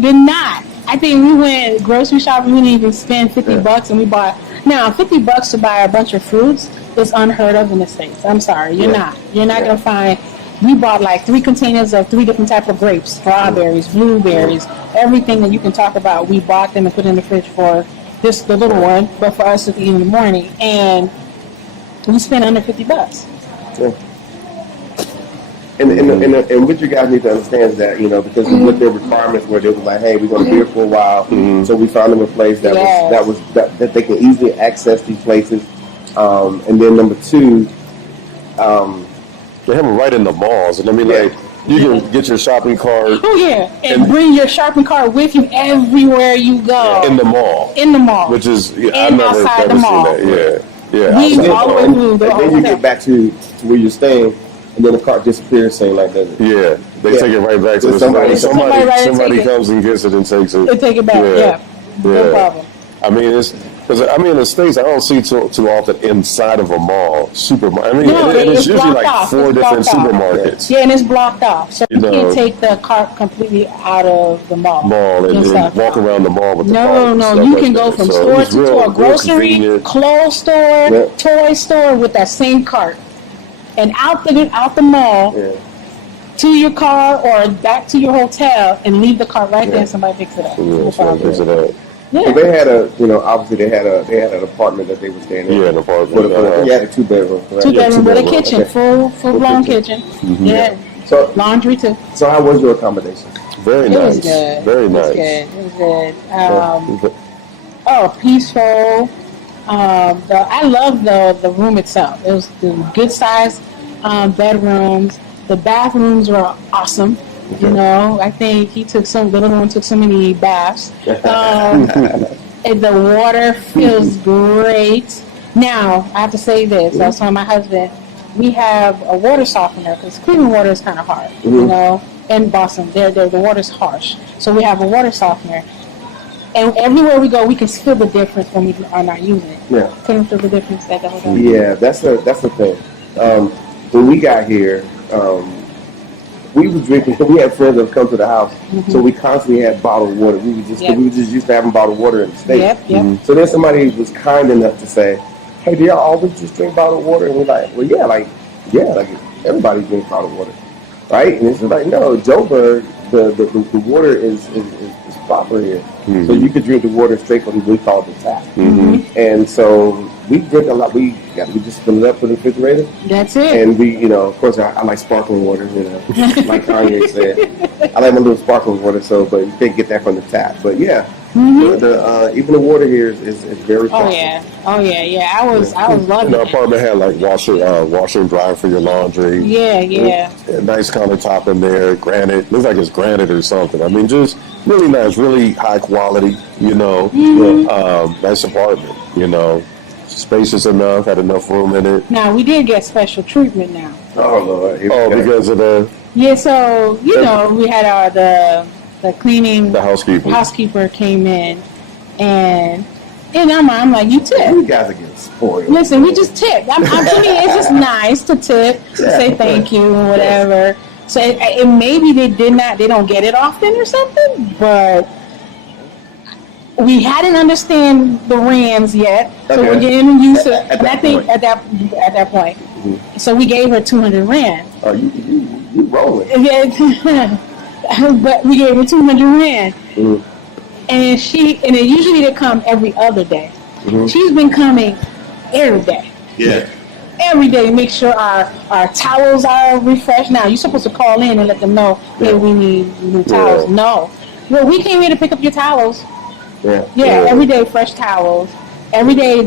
did not. I think we went grocery shopping. We didn't even spend $50, and we bought. Now $50 to buy a bunch of fruits is unheard of in the States. I'm sorry, you're not. You're not gonna find. We bought like 3 containers of 3 different types of grapes, strawberries, blueberries, everything that you can talk about. We bought them and put in the fridge for the little one, but for us to eat in the morning, and we spent under $50. Yeah. And what you guys need to understand is that, because of what their requirements were, they were like, hey, we're going to be here for a while. So we found them a place that they can easily access these places. And then number 2, they have them right in the malls. And I mean, like, you can get your shopping cart. Oh, yeah. And bring your shopping cart with you everywhere you go. In the mall. In the mall. Which is, I've never seen that. Yeah. We all the way through the and then you get back to where you're staying, and then the cart disappears, saying like that. Yeah. They take it right back to somebody. Somebody comes and gets it and takes it. They take it back, no problem. I mean, because in the States, I don't see too often inside of a mall, supermarket. I mean, it's usually like 4 different supermarkets. Yeah, and it's blocked off. So you can't take the cart completely out of the mall. And walk around the mall with the cart. No. You can go from store to store, grocery, clothes store, toy store with that same cart. And out the mall to your car or back to your hotel and leave the cart right there and somebody picks it up. Picks it up. Yeah. So they had obviously they had an apartment that they were staying in. Yeah, an apartment. They had a 2-bedroom. Right? 2-bedroom with a kitchen, full blown kitchen. Yeah. So laundry too. So how was your accommodation? Very nice. It was good. Very nice. It was good. Peaceful. I love the room itself. It was the good size bedrooms. The bathrooms were awesome. I think the little one took so many baths. And the water feels great. Now, I have to say this. I was telling my husband, we have a water softener because cleaning water is kind of hard, in Boston. The water's harsh. So we have a water softener. And everywhere we go, we can feel the difference when we are not using it. Yeah. Can you feel the difference at the hotel? Yeah, that's the thing. When we got here, we were drinking. We had friends that would come to the house, so we constantly had bottled water. We were just used to having bottled water in the States. So then somebody was kind enough to say, "Hey, do y'all always just drink bottled water?" And we're like, "Well, yeah, like everybody drinks bottled water, right?" And it's like, "No, Joburg, the water is proper here, so you could drink the water straight from what we call the tap." And so we drink a lot. We just fill it up in the refrigerator. That's it. And we, of course, I like sparkling water. Like Kanye said, I like my little sparkling water. So, but you can't get that from the tap. But yeah, even the water here is very. Oh yeah. I was loving And our it. apartment had like washer and dryer for your laundry. Yeah. A nice countertop in there, granite. Looks like it's granite or something. I mean, just really nice, really high quality. Nice apartment. Spacious enough, had enough room in it. Now we did get special treatment now. Oh Lord! Because of the So we had the cleaning. the housekeeper. Housekeeper came in, and I'm like, you tip. You guys are getting spoiled. Listen, we just tip. To me, it's just nice to tip, to say thank you and whatever. So it maybe they don't get it often or something, but we hadn't understand the rands yet, so we're getting used to it. At that point. So we gave her 200 rand. Oh, you rolling? But we gave her 200 rand, and it usually they come every other day. She's been coming every day. Yeah. Every day, make sure our towels are refreshed. Now, you're supposed to call in and let them know, hey, we need new towels. No. Well, we came here to pick up your towels. Yeah, every day, fresh towels. Every day,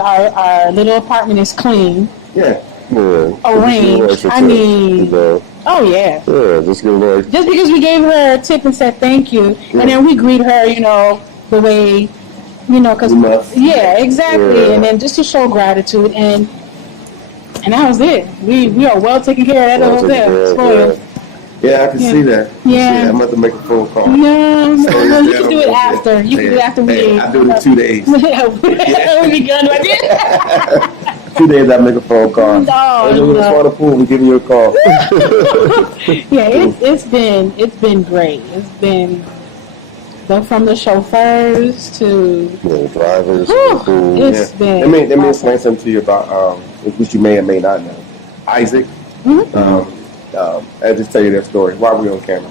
our little apartment is clean. Yeah. Arranged. I mean, oh yeah. Yeah, just because we gave her a tip and said thank you, and then we greet her, the way, because yeah, exactly, and then just to show gratitude, and that was it. We are well taken care of at the hotel. Spoiled. Yeah, I can see that. Yeah. I'm about to make a phone call. No, you can do it after. You can do it after we. I do it in 2 days. We'll be good with it. 2 days I make a phone call. No. When it's on the pool, we give you a call. Yeah, it's been great. It's been from the chauffeurs to the drivers. It's been. Let me explain something to you about which you may or may not know. Isaac. I'll just tell you their story while we're on camera.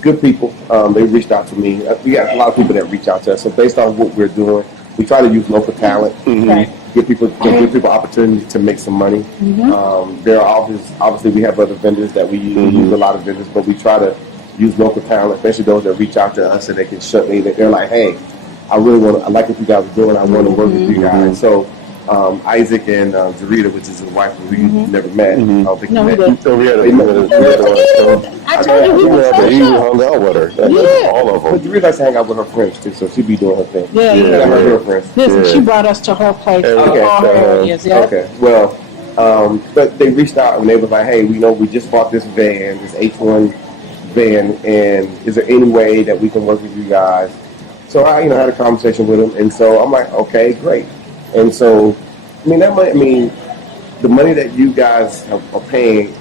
Good people. They reached out to me. We got a lot of people that reach out to us. So based on what we're doing, we try to use local talent. Right. Give people opportunity to make some money. There are obviously we have other vendors that we use. We use a lot of vendors, but we try to use local talent, especially those that reach out to us and they can shut me. They're like, hey, I like what you guys are doing. I want to work with you guys. So Isaac and Zarita, which is his wife, who you never met. I don't think you met. I told you we were hung out with her. All of them. But Zarita likes to hang out with her friends too, so she be doing her thing. Yeah. Her girlfriends. Listen, she brought us to her place. All her areas. Yeah. Okay. Well, but they reached out and they was like, hey, we just bought this van, this H1 van, and is there any way that we can work with you guys? So I, had a conversation with them, and so I'm like, okay, great. And so, the money that you guys are paying,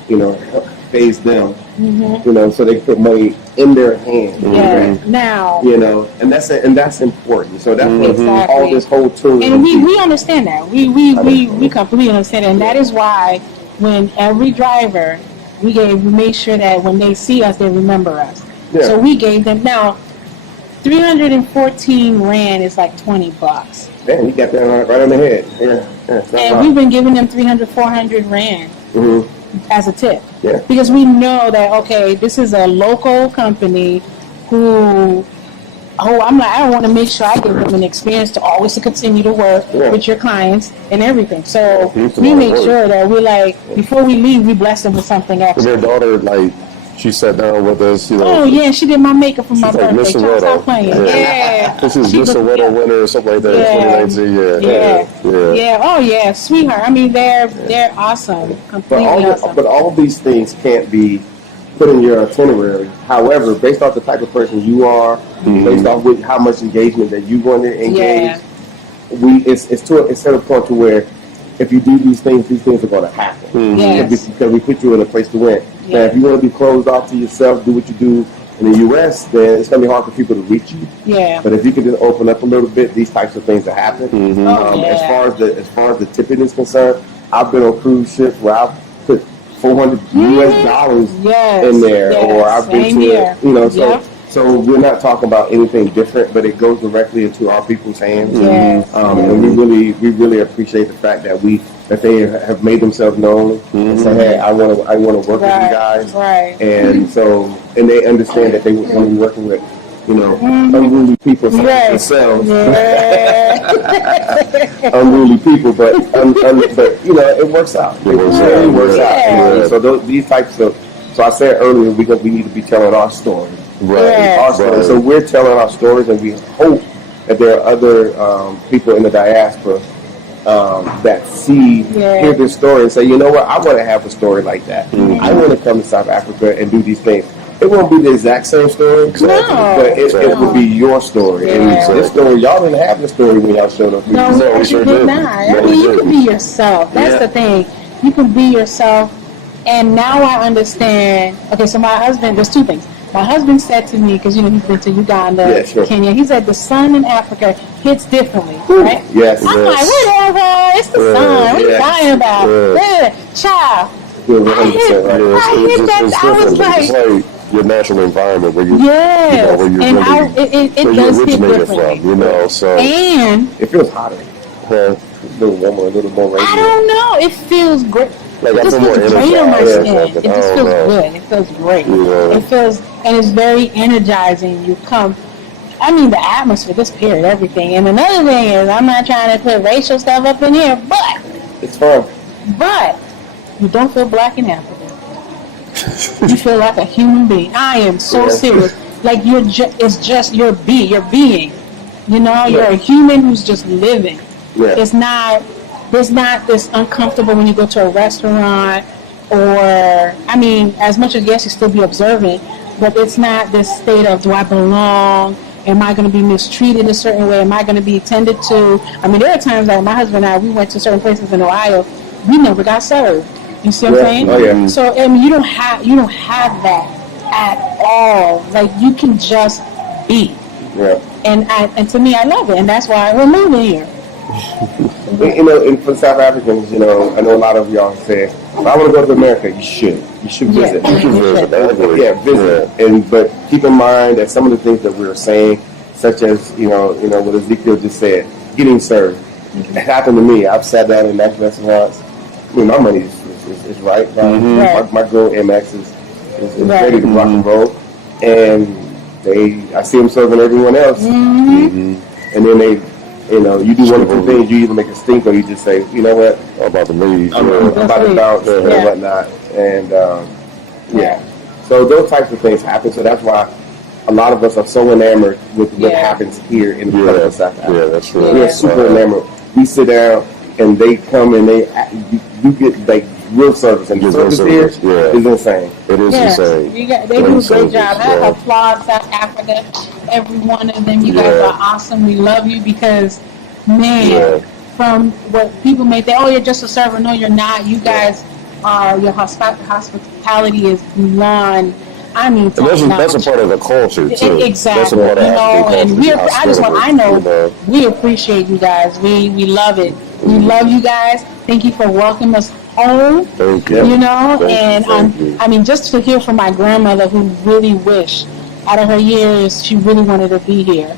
pays them, so they put money in their hands. Yeah. Right? Now. And that's important. So that's what all this whole tool. And we understand that. We completely understand it, and that is why when every driver we made sure that when they see us, they remember us. Yeah. So we gave them now 314 rand is like $20. Man, you got that right on the head. Yeah. And we've been giving them 300, 400 rand as a tip. Yeah. Because we know that, okay, this is a local company who, I don't want to make sure I give them an experience to always to continue to work with your clients and everything. So we make sure that we're like, before we leave, we bless them with something extra. Their daughter, she sat down with us, Oh, yeah, she did my makeup for my birthday. Miss Stop playing. Yeah. This is Miss Soweto winner or something like that in 2019. Yeah. Oh, yeah, sweetheart. I mean, they're awesome. Completely awesome. But all of these things can't be put in your itinerary. However, based off the type of person you are, based off how much engagement that you want to engage, it's at a point to where if you do these things are going to happen. Yes. Because we put you in a place to win. Now, if you want to be closed off to yourself, do what you do in the U.S., then it's going to be hard for people to reach you. Yeah. But if you can just open up a little bit, these types of things that happen. As far as the tipping is concerned, I've been on cruise ships where I've put $400 US in there, or I've been to, you know, so we're not talking about anything different, but it goes directly into our people's hands. And we really appreciate the fact that they have made themselves known and say, hey, I want to work with you guys. And so, and they understand that they want to be working with, you know, unruly people such as themselves. Unruly people, but you know, it works out. It really works out. And so these types of, so I said earlier, we need to be telling our story. Our story. So we're telling our stories, and we hope that there are other people in the diaspora that hear this story and say, you know what, I want to have a story like that. I want to come to South Africa and do these things. It won't be the exact same story, but it will be your story. And this story, y'all didn't have the story when y'all showed up. No, you did not. I mean, you can be yourself. That's the thing. You can be yourself. And now I understand. Okay, so my husband, there's two things. My husband said to me, because, you know, he's been to Uganda, Kenya, he said the sun in Africa hits differently, right? I'm like, whatever, it's the sun. What are you talking about? Child. I hit that. I was like, your natural environment where you, yes, where you're and really, it does hit differently. From, you know, so and it feels hotter. A little warmer, a little more rainy. I don't know. It feels great. Like it just feels great on my skin. It just feels good. It feels great. It feels, and it's very energizing. You come. I mean, the atmosphere, this period, everything. And another thing is, I'm not trying to put racial stuff up in here, but it's fun. But you don't feel black in Africa. You feel like a human being. I am so serious. Like it's just your being. You know, you're a human who's just living. It's not this uncomfortable when you go to a restaurant, or I mean, as much as yes, you still be observant, but it's not this state of, do I belong? Am I going to be mistreated a certain way? Am I going to be attended to? I mean, there are times like my husband and I, we went to certain places in Ohio, we never got served. You see what I'm saying? So I mean, you don't have that at all. Like, you can just be. And to me, I love it, and that's why we're moving here. You know, and for South Africans, you know, I know a lot of y'all say, if I want to go to America, you should visit. You should visit. Visit. And but keep in mind that some of the things that we were saying, such as you know what Ezekiel just said, getting served. It happened to me. I've sat down in Mac restaurants. I mean, my money is right. My girl MX is ready to rock and roll, and I see them serving everyone else, and then they. You know, you do one of the things, you either make a stink or you just say, you know what, I'm about to leave. I'm about to bounce and whatnot. And, so those types of things happen. So that's why a lot of us are so enamored with what happens here in the Republic of South Africa. Yeah, that's true. We are super enamored. We sit down and they come and you get like real service. And the service here is insane. It is insane. They do a great job. I applaud South Africa. Every one of them. You guys are awesome. We love you because, man, from what people may think, oh, you're just a server. No, you're not. You guys are, your hospitality is beyond. I mean, that's a part of the culture too. Exactly. That's a part of and we appreciate you guys. We love it. We love you guys. Thank you for welcoming us home. Thank you. You know, I mean, just to hear from my grandmother, who really wished, out of her years, she really wanted to be here,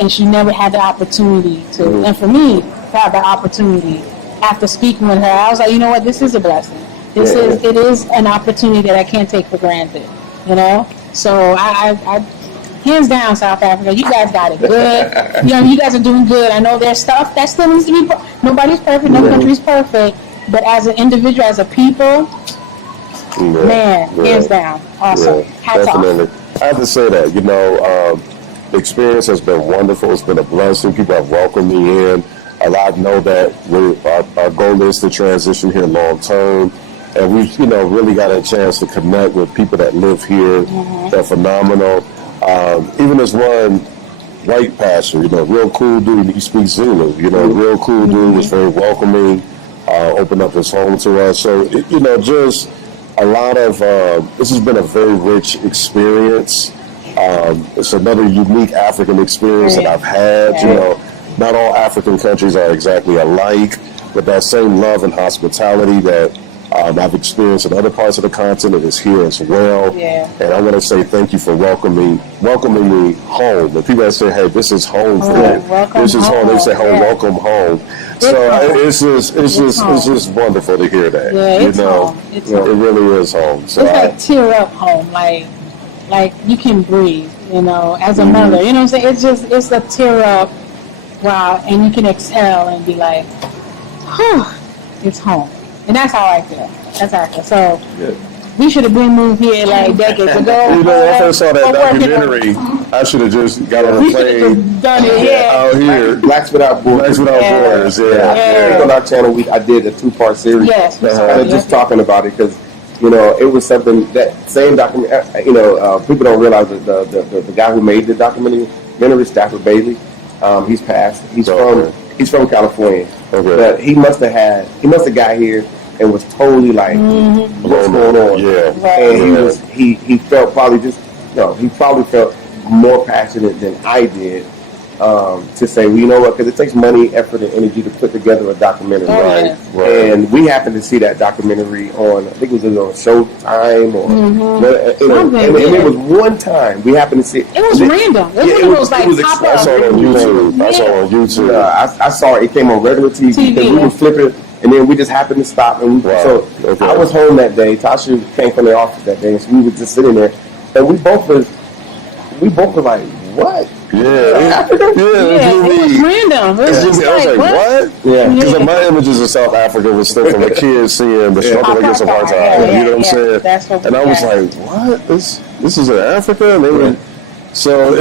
and she never had the opportunity to. And for me, to have the opportunity after speaking with her, I was like, you know what, this is a blessing. It is an opportunity that I can't take for granted. You know, so I hands down, South Africa, you guys got it good. You know, you guys are doing good. I know there's stuff that still needs to be. Nobody's perfect. No country's perfect. But as an individual, as a people, hands down, awesome. Hats definitely. off. I have to say that, you know, the experience has been wonderful. It's been a blessing. People have welcomed me in. I know that our goal is to transition here long term. And we've, you know, really got a chance to connect with people that live here. They're phenomenal. Even this one white pastor, you know, real cool dude. He speaks Zulu, you know, real cool dude, was very welcoming, opened up his home to us. So, you know, just a lot of this has been a very rich experience. It's another unique African experience that I've had. You know, not all African countries are exactly alike, but that same love and hospitality that I've experienced in other parts of the continent is here as well. Yeah. And I want to say thank you for welcoming me home. And people that say, "Hey, this is home for you. This is home." They say, "Oh, welcome home." It's just wonderful to hear that. Yeah, it's home. It really is home. So it's like tear up home, like you can breathe. You know, as a mother, you know what I'm saying? It's a tear up. Wow, and you can exhale and be like, "Whew, it's home." And that's how I feel. So we should have been moved here like decades ago. You know, when I first saw that documentary, I should have just got on a plane done it out here. Blacks Without Borders. Blacks Without Borders. Yeah. On our channel, I did a 2-part series. Yes. Just talking about it because, you know, it was something that same document. You know, people don't realize that the guy who made the documentary, Stafford Bailey, he's passed. He's from California, but he must have got here and was totally like, what's going on? Yeah. And he felt he probably felt more passionate than I did to say, well, you know what? Because it takes money, effort, and energy to put together a documentary, right? And we happened to see that documentary on, I think it was on Showtime and it was one time we happened to see it. It was random. It was like pop up. I saw it on YouTube. I saw it. It came on regular TV because we were flipping. And then we just happened to stop, and I was home that day. Tasha came from the office that day, and so we were just sitting there, and we both were like, "What? Africa? It was random. It was just like, what? Yeah, because my images of South Africa was still from a kid seeing the struggle against apartheid. You know what I'm saying? And I was like, "What? This is in Africa?" And they were so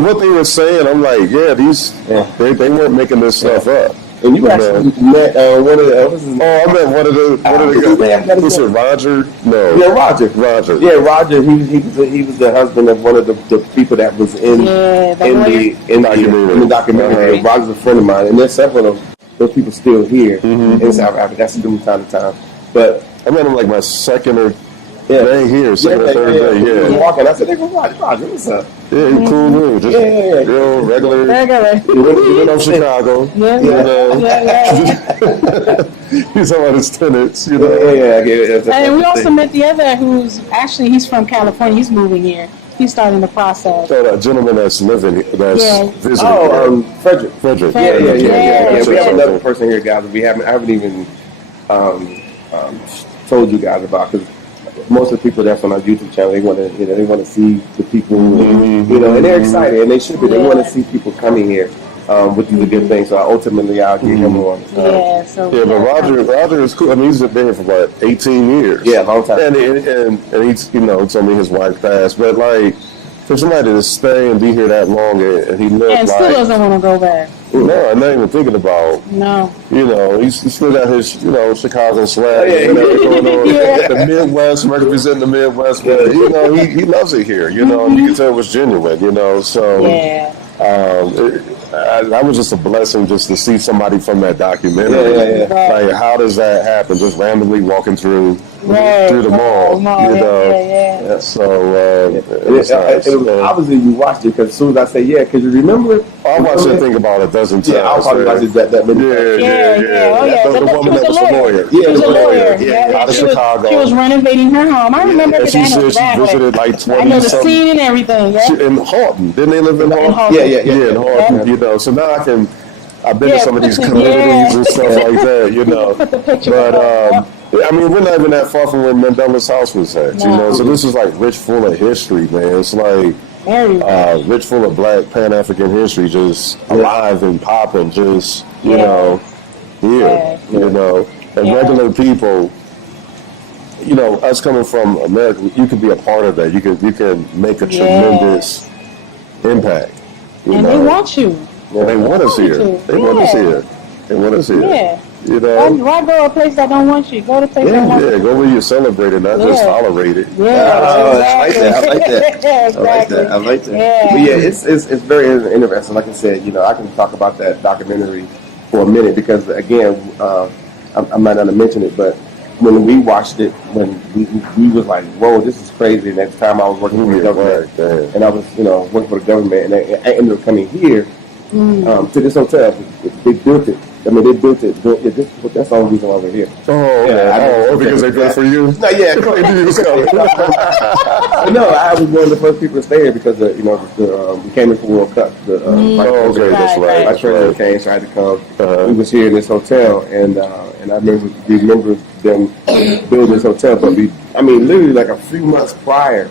what they were saying. I'm like, they weren't making this stuff up. And you actually met one of the I met one of the guys. Was it Roger? No. Yeah, Roger. Yeah, Roger. He was the husband of one of the people that was in the documentary. Roger's a friend of mine, and there's several of those people still here in South Africa. That's from time to time. But I met him like my second or day here, second or third day. He was walking. I said, "Hey, Roger, what's up?" Yeah, he cool dude. Just real regular. You went on Chicago. He's one of his tenants, you know. And we also met the other he's from California. He's moving here. He's starting the process. So that gentleman that's visiting Frederick. Frederick. Yeah. We have another person here, guys. I haven't even told you guys about, because most of the people that's on our YouTube channel, they want to see the people, and they're excited, and they should be. They want to see people coming here, which is a good thing. So ultimately, I'll get him on. But Roger is cool. I mean, he's been here for about 18 years. Yeah, long time. And he's, told me his wife passed, but like, for somebody to stay and be here that long, and he lived and still doesn't want to go back. No, I'm not even thinking about. No. He's still got his, Chicago swag. Going on. The Midwest, representing the Midwest. But, he loves it here. You can tell it was genuine. So. Yeah. That was just a blessing just to see somebody from that documentary. Like, how does that happen? Just randomly walking through the mall, So it was nice. Obviously, you watched it because as soon as I say because you remember. I watched it. Think about it. Doesn't tell. I'll probably watch it that many times. The woman that was a lawyer. She was a lawyer. Out of Chicago. She was renovating her home. I remember everything. She visited like 20. I know the scene and everything. In Halton. Didn't they live in Halton? Yeah, in Halton. So now I've been to some of these communities and stuff like that, Put the picture I mean, we're not even that far from where Mandela's house was at, So this is like rich full of history, man. It's like rich full of Black Pan-African history, just alive and popping, just here, and regular people. Us coming from America, you could be a part of that. You can make a tremendous impact. They want you. They want us here. They want us here. They want us here. Yeah. Why go to a place that don't want you? Go to a place that wants you. Go where you're celebrated, not just tolerated. I like that. Yeah. But it's very interesting. Like I said, I can talk about that documentary for a minute because, again, I might not have mentioned it, but when we watched it, when we was like, whoa, this is crazy. And at the time I was working for the government, and I was, working for the government, and I ended up coming here to this hotel. They built it. I mean, they built it. That's the only reason why we're here. Because they built for you? No, yeah. No, I was one of the first people to stay here because, we came in for World Cup. That's right. My treasurer came, so I had to come. We was here in this hotel, and I remember them building this hotel. But literally like a few months prior,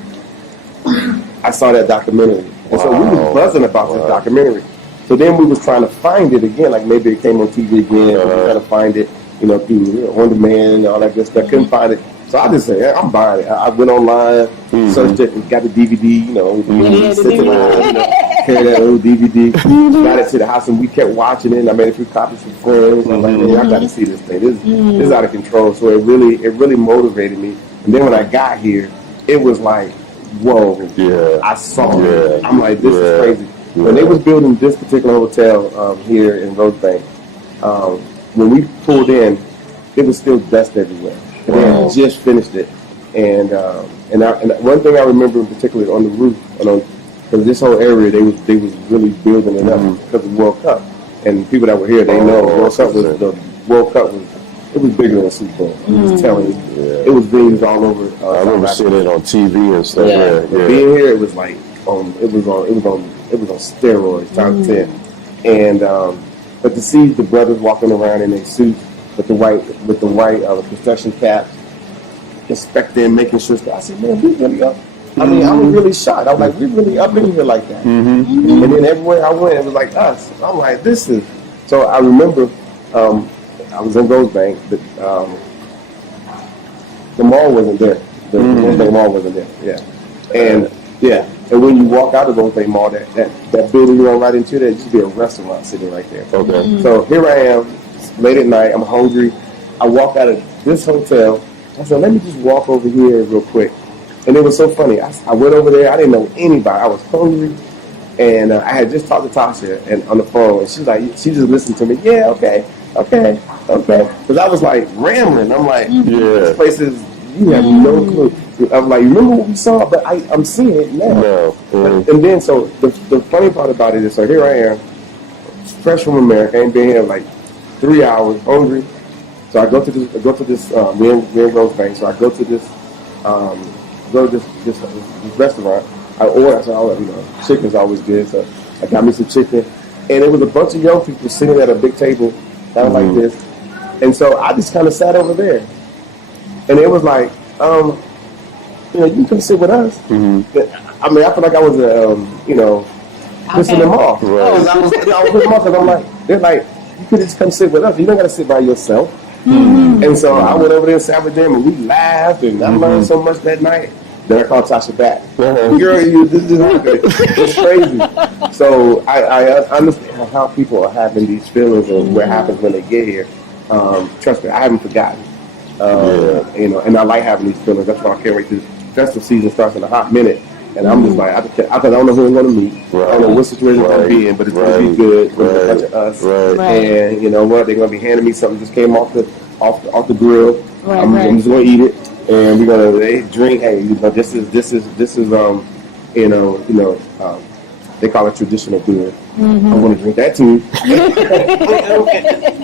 I saw that documentary, and so we was buzzing about this documentary. So then we was trying to find it again, like maybe it came on TV again. We were trying to find it, through On Demand and all that good stuff. Couldn't find it. So I just said, I'm buying it. I went online, searched it, and got the DVD, carry that old DVD, got it to the house, and we kept watching it. And I made a few copies for friends. I'm like, man, I got to see this thing. This is out of control. So it really motivated me. And then when I got here, it was like, whoa, I saw it. I'm like, this is crazy. When they was building this particular hotel here in Rosebank, when we pulled in, it was still dust everywhere. And they had just finished it, and one thing I remember in particular on the roof, because this whole area they was really building it up because of the World Cup, and people that were here they know the World Cup was bigger than a Super Bowl. I'm just telling you, it was venues all over. I remember seeing it on TV and stuff. Being here, it was like it was on steroids times 10, and but to see the brothers walking around in their suits with the white construction caps, inspecting, making sure stuff. I said, man, we really up. I mean, I was really shocked. I was like, we really up in here like that. And then everywhere I went, it was like us. I'm like, this is. So I remember I was in Rosebank, but the mall wasn't there. The Rosebank Mall wasn't there. And when you walk out of Rosebank Mall, that building you run right into, there used to be a restaurant sitting right there. Okay. So here I am, late at night, I'm hungry. I walk out of this hotel. I said, let me just walk over here real quick. And it was so funny. I went over there. I didn't know anybody. I was hungry. And I had just talked to Tasha on the phone. And she just listened to me. Yeah, okay. Because I was like rambling. I'm like, this place is, you have no clue. I'm like, remember what we saw? But I'm seeing it now. And then, so the funny part about it is, so here I am, fresh from America. I ain't been here like 3 hours, hungry. So I go to this. We're in Rosebank. So I go to this restaurant. I order. I said, chicken's always good. So I got me some chicken, and it was a bunch of young people sitting at a big table down like this. And so I just kind of sat over there, and it was like, you can come sit with us. I mean, I feel like I was, pissing them off. Right. I was pissing them off because I'm like, they're like, you could just come sit with us. You don't got to sit by yourself. And so I went over there and sat with them, and we laughed, and I learned so much that night. Then I called Tasha back. Girl, this is happening. It's crazy. So I understand how people are having these feelings and what happens when they get here. Trust me, I haven't forgotten. And I like having these feelings. That's why I can't wait till festive season starts in a hot minute. And I'm just like, I don't know who I'm going to meet. Right. I don't know what situation I'm going to be in, but it's going to be good. It's going to be a bunch of us. And you know what? They're going to be handing me something that just came off the grill. I'm just going to eat it. And we're going to drink. Hey, this is they call it traditional beer. I'm going to drink that too.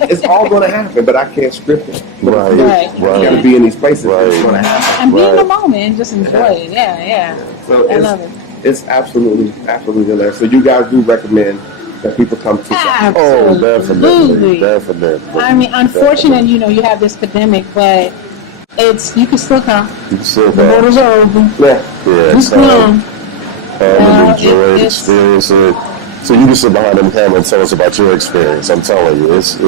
It's all going to happen, but I can't script it. Right. You got to be in these places. It's going to happen. And be in the moment and just enjoy it. Yeah. So I love it. It's absolutely hilarious. So you guys do recommend that people come to that? Oh, definitely. I mean, unfortunately, you have this pandemic, but you can still come. The borders are open. Just come. Enjoy it, experience it. So you can sit behind them camera and tell us about your experience. I'm telling you, it's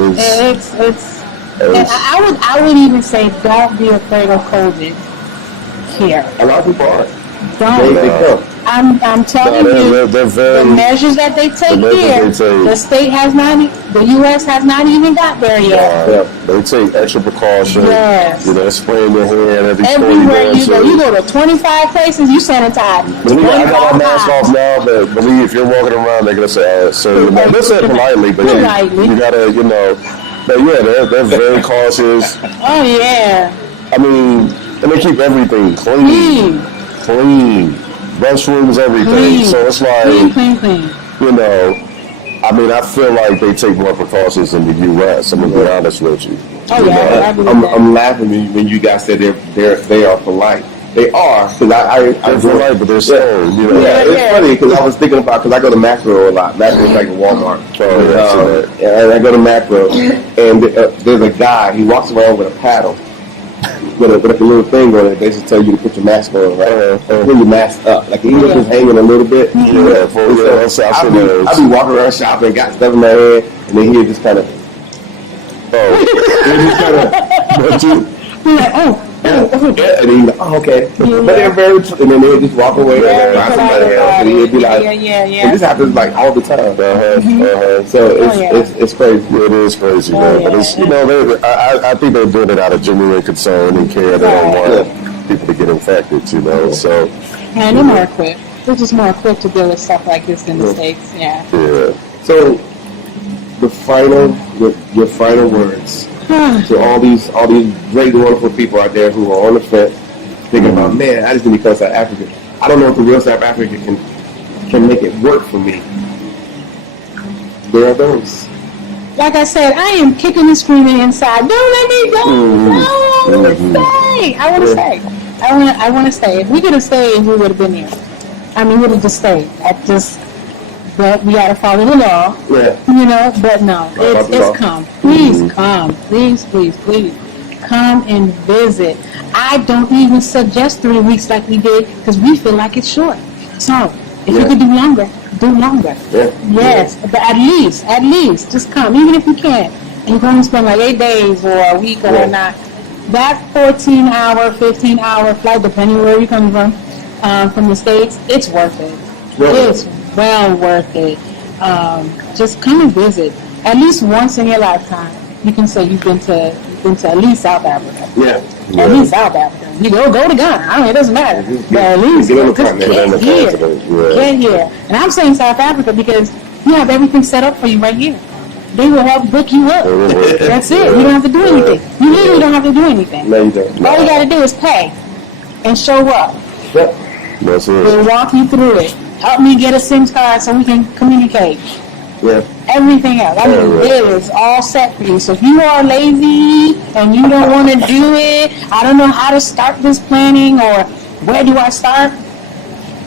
I would even say don't be afraid of COVID here. A lot of people are. Don't. I'm telling you, the measures that they take here, the state has not, the U.S. has not even got there yet. They take extra precautions. Yes. Spraying your hand everywhere you go. You go to 25 places, you sanitize. I got my mask off now, but believe if you're walking around, they're gonna say, "Sir," they say it politely, but you gotta, but yeah, they're very cautious. Oh yeah. I mean, and they keep everything clean. Restrooms, everything. So it's like, clean. you know, I mean, I feel like they take more precautions in the U.S. I'm gonna be honest with you. Oh yeah, I'm laughing when you guys said they are polite. They are, because I feel like, but they're so, you know. Yeah, it's funny because I was thinking about, because I go to Macro a lot. Macro is like a Walmart. And I go to Macro, and there's a guy, he walks around with a paddle, with a little thing on it. They just tell you to put your mask on, right? Put your mask up. Like, even if it's hanging a little bit. I be walking around shopping, got stuff in my hand, and then he just kind of, and then he's like, okay. But they're very, and then they'll just walk away and find somebody else, and he'll be like, and this happens like all the time. So it's crazy. It is crazy, man. But it's, you know, I think they're doing it out of genuine concern and care. They don't want people to get infected, you know. So and they're more equipped. They're just more equipped to deal with stuff like this in the States. Yeah. So your final words to all these great, wonderful people out there who are on the fence, thinking about, man, I just need to come to South Africa. I don't know if the real South Africa can make it work for me. There are those. Like I said, I am kicking and screaming inside. Don't let me go. No, I want to stay. I want to stay. If we could have stayed, we would have been here. I mean, we would have just stayed. But we got to follow the law. You know, but no, it's come. Please come. Please come and visit. I don't even suggest 3 weeks like we did because we feel like it's short. So if you could do longer, do longer. Yes, but at least just come, even if you can't. And you're going to spend like 8 days or a week or not. That 14-hour, 15-hour flight, depending where you're coming from the States, it's worth it. It's well worth it. Just come and visit. At least once in your lifetime, you can say you've been to at least South Africa. At least South Africa. You go to Ghana. I mean, it doesn't matter. But at least get here. And I'm saying South Africa because you have everything set up for you right here. They will help book you up. That's it. You don't have to do anything. You literally don't have to do anything. No, you don't. All you got to do is pay and show up. That's it. We'll walk you through it. Help me get a SIM card so we can communicate. Everything else. I mean, it is all set for you. So if you are lazy and you don't want to do it, I don't know how to start this planning or where do I start,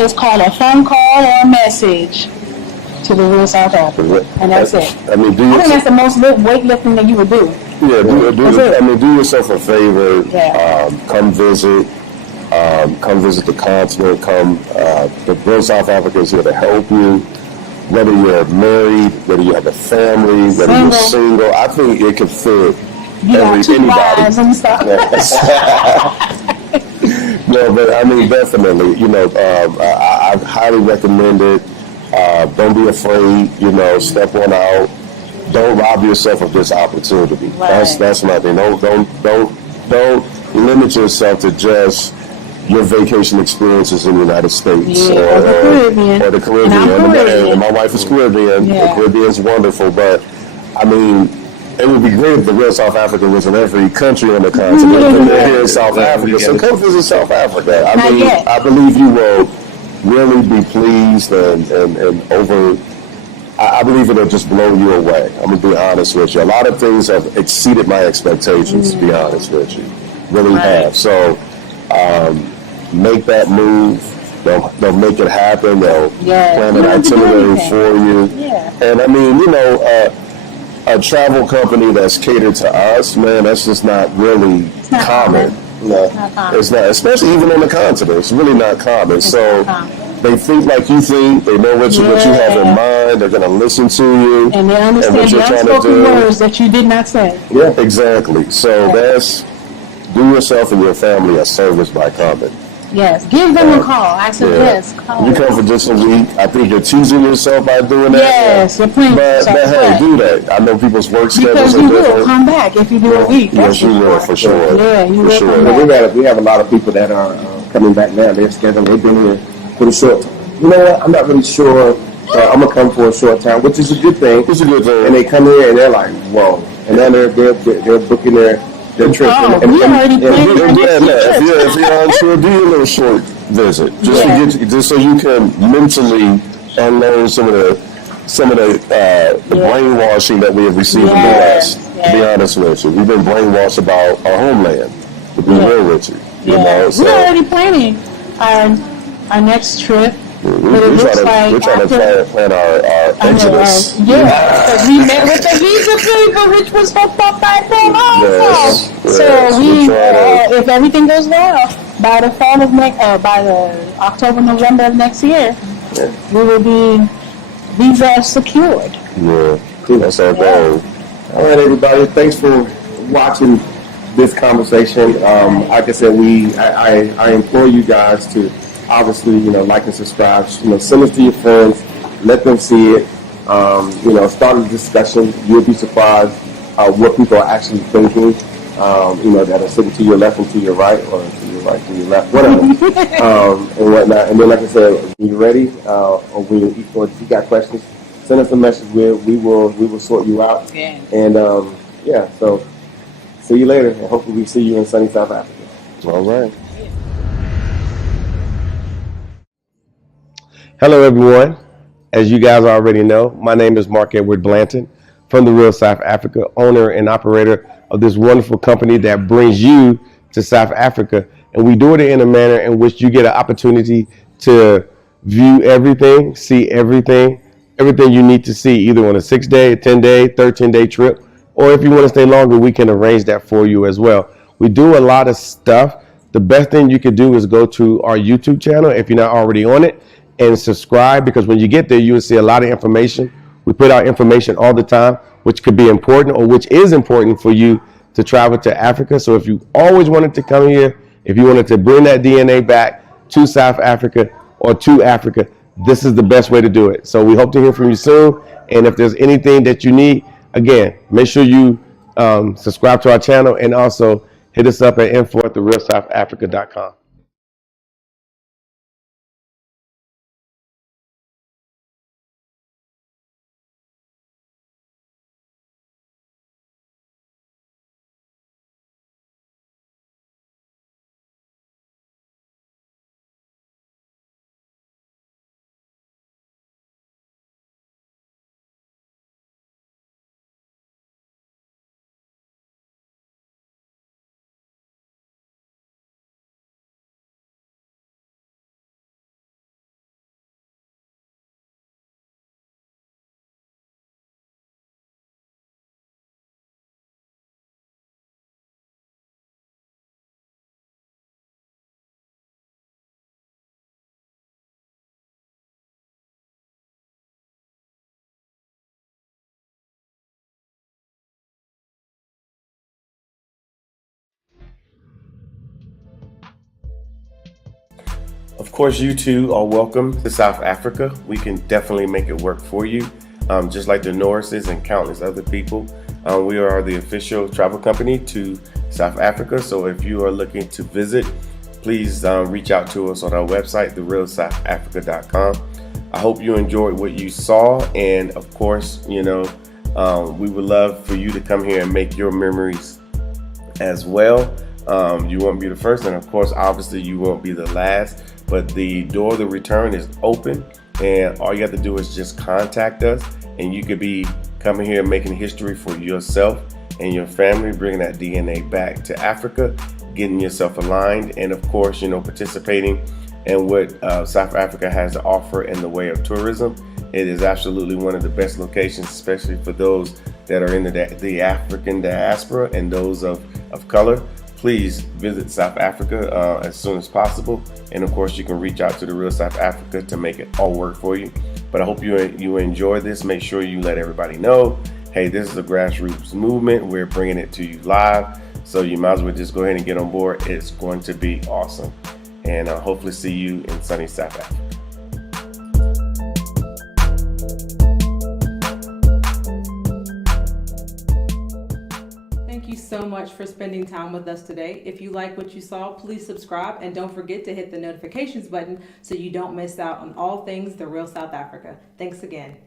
it's called a phone call or a message to the real South Africa. And that's it. I think that's the most weightlifting that you would do. Do yourself a favor. Come visit. Come visit the continent. The real South Africa is here to help you. Whether you're married, whether you have a family, whether you're single, I think it could fit anybody. And stuff. No, but I mean, definitely, you know, I highly recommend it. Don't be afraid, you know, step on out. Don't rob yourself of this opportunity. That's my thing. Don't limit yourself to just your vacation experiences in the United States or the Caribbean. And my wife is Caribbean. The Caribbean's wonderful, but I mean, it would be great if the real South Africa was in every country on the continent. They're here in South Africa, so come visit South Africa. I mean, I believe you will really be pleased I believe it'll just blow you away. I'm gonna be honest with you. A lot of things have exceeded my expectations, to be honest with you. Really have. So make that move. They'll make it happen. They'll plan an itinerary for you. And I mean, you know, a travel company that's catered to us, man, that's just not really common. It's not, especially even on the continent. It's really not common. So they think like you think. They know what you have in mind. They're going to listen to you. And they understand the unspoken words that you did not say. Yeah, exactly. So do yourself and your family a service by coming. Yes, give them a call. I suggest call. You come for just a week. I think you're teasing yourself by doing that. Yes, you're playing. But hey, do that. I know people's work schedules are different. Because you will come back if you do a week. Yes, you will, for sure. Yeah, you will come back. We have a lot of people that are coming back now. They're scheduled. They've been here for a short time. You know what? I'm not really sure. I'm going to come for a short time, which is a good thing. It's a good thing. And they come here and they're like, whoa. And then they're booking their that trip. Oh, we already planned our next trip. If you're on tour, do your little short visit, just so you can mentally unlearn some of the brainwashing that we have received in the West. To be honest with you, we've been brainwashed about our homeland. To be real with you, you know. So, we're already planning our next trip. we're trying to plan our exodus. Because we met with the visa people, which was for 5 Yes, months. So yes, if everything goes well, by the fall of by the October, November of next year, we will be visa secured. Yeah, that's our goal. All right, everybody. Thanks for watching this conversation. Like I said, I implore you guys to obviously, like and subscribe. Send it to your friends. Let them see it. Start a discussion. You'll be surprised what people are actually thinking. That are sitting to your left and to your right, or to your right, to your left, whatever, and whatnot. And then, like I said, when you're ready, or if you got questions, send us a message. We will sort you out. Yeah. And so see you later, and hopefully we see you in sunny South Africa. All right. Hello, everyone. As you guys already know, my name is Mark Edward Blanton from the Real South Africa, owner and operator of this wonderful company that brings you to South Africa. And we do it in a manner in which you get an opportunity to view everything, see everything you need to see, either on a 6-day, 10-day, 13-day trip, or if you want to stay longer, we can arrange that for you as well. We do a lot of stuff. The best thing you could do is go to our YouTube channel if you're not already on it, and subscribe, because when you get there, you will see a lot of information. We put out information all the time, which could be important, or which is important for you to travel to Africa. So if you always wanted to come here, if you wanted to bring that DNA back to South Africa or to Africa, this is the best way to do it. So we hope to hear from you soon. And if there's anything that you need, again, make sure you subscribe to our channel, and also hit us up at info@therealsouthafrica.com. Of course, you too are welcome to South Africa. We can definitely make it work for you. Just like the Norrises and countless other people, we are the official travel company to South Africa. So if you are looking to visit, please reach out to us on our website, therealsouthafrica.com. I hope you enjoyed what you saw. And of course, we would love for you to come here and make your memories as well. You won't be the first, and of course, obviously, you won't be the last. But the door to return is open, and all you have to do is just contact us, and you could be coming here and making history for yourself and your family, bringing that DNA back to Africa, getting yourself aligned, and of course, participating in what South Africa has to offer in the way of tourism. It is absolutely one of the best locations, especially for those that are in the African diaspora and those of color. Please visit South Africa as soon as possible. And of course, you can reach out to the Real South Africa to make it all work for you. But I hope you enjoy this. Make sure you let everybody know, hey, this is a grassroots movement. We're bringing it to you live. So you might as well just go ahead and get on board. It's going to be awesome. And hopefully see you in sunny South Africa. Thank you so much for spending time with us today. If you like what you saw, please subscribe, and don't forget to hit the notifications button so you don't miss out on all things The Real South Africa. Thanks again.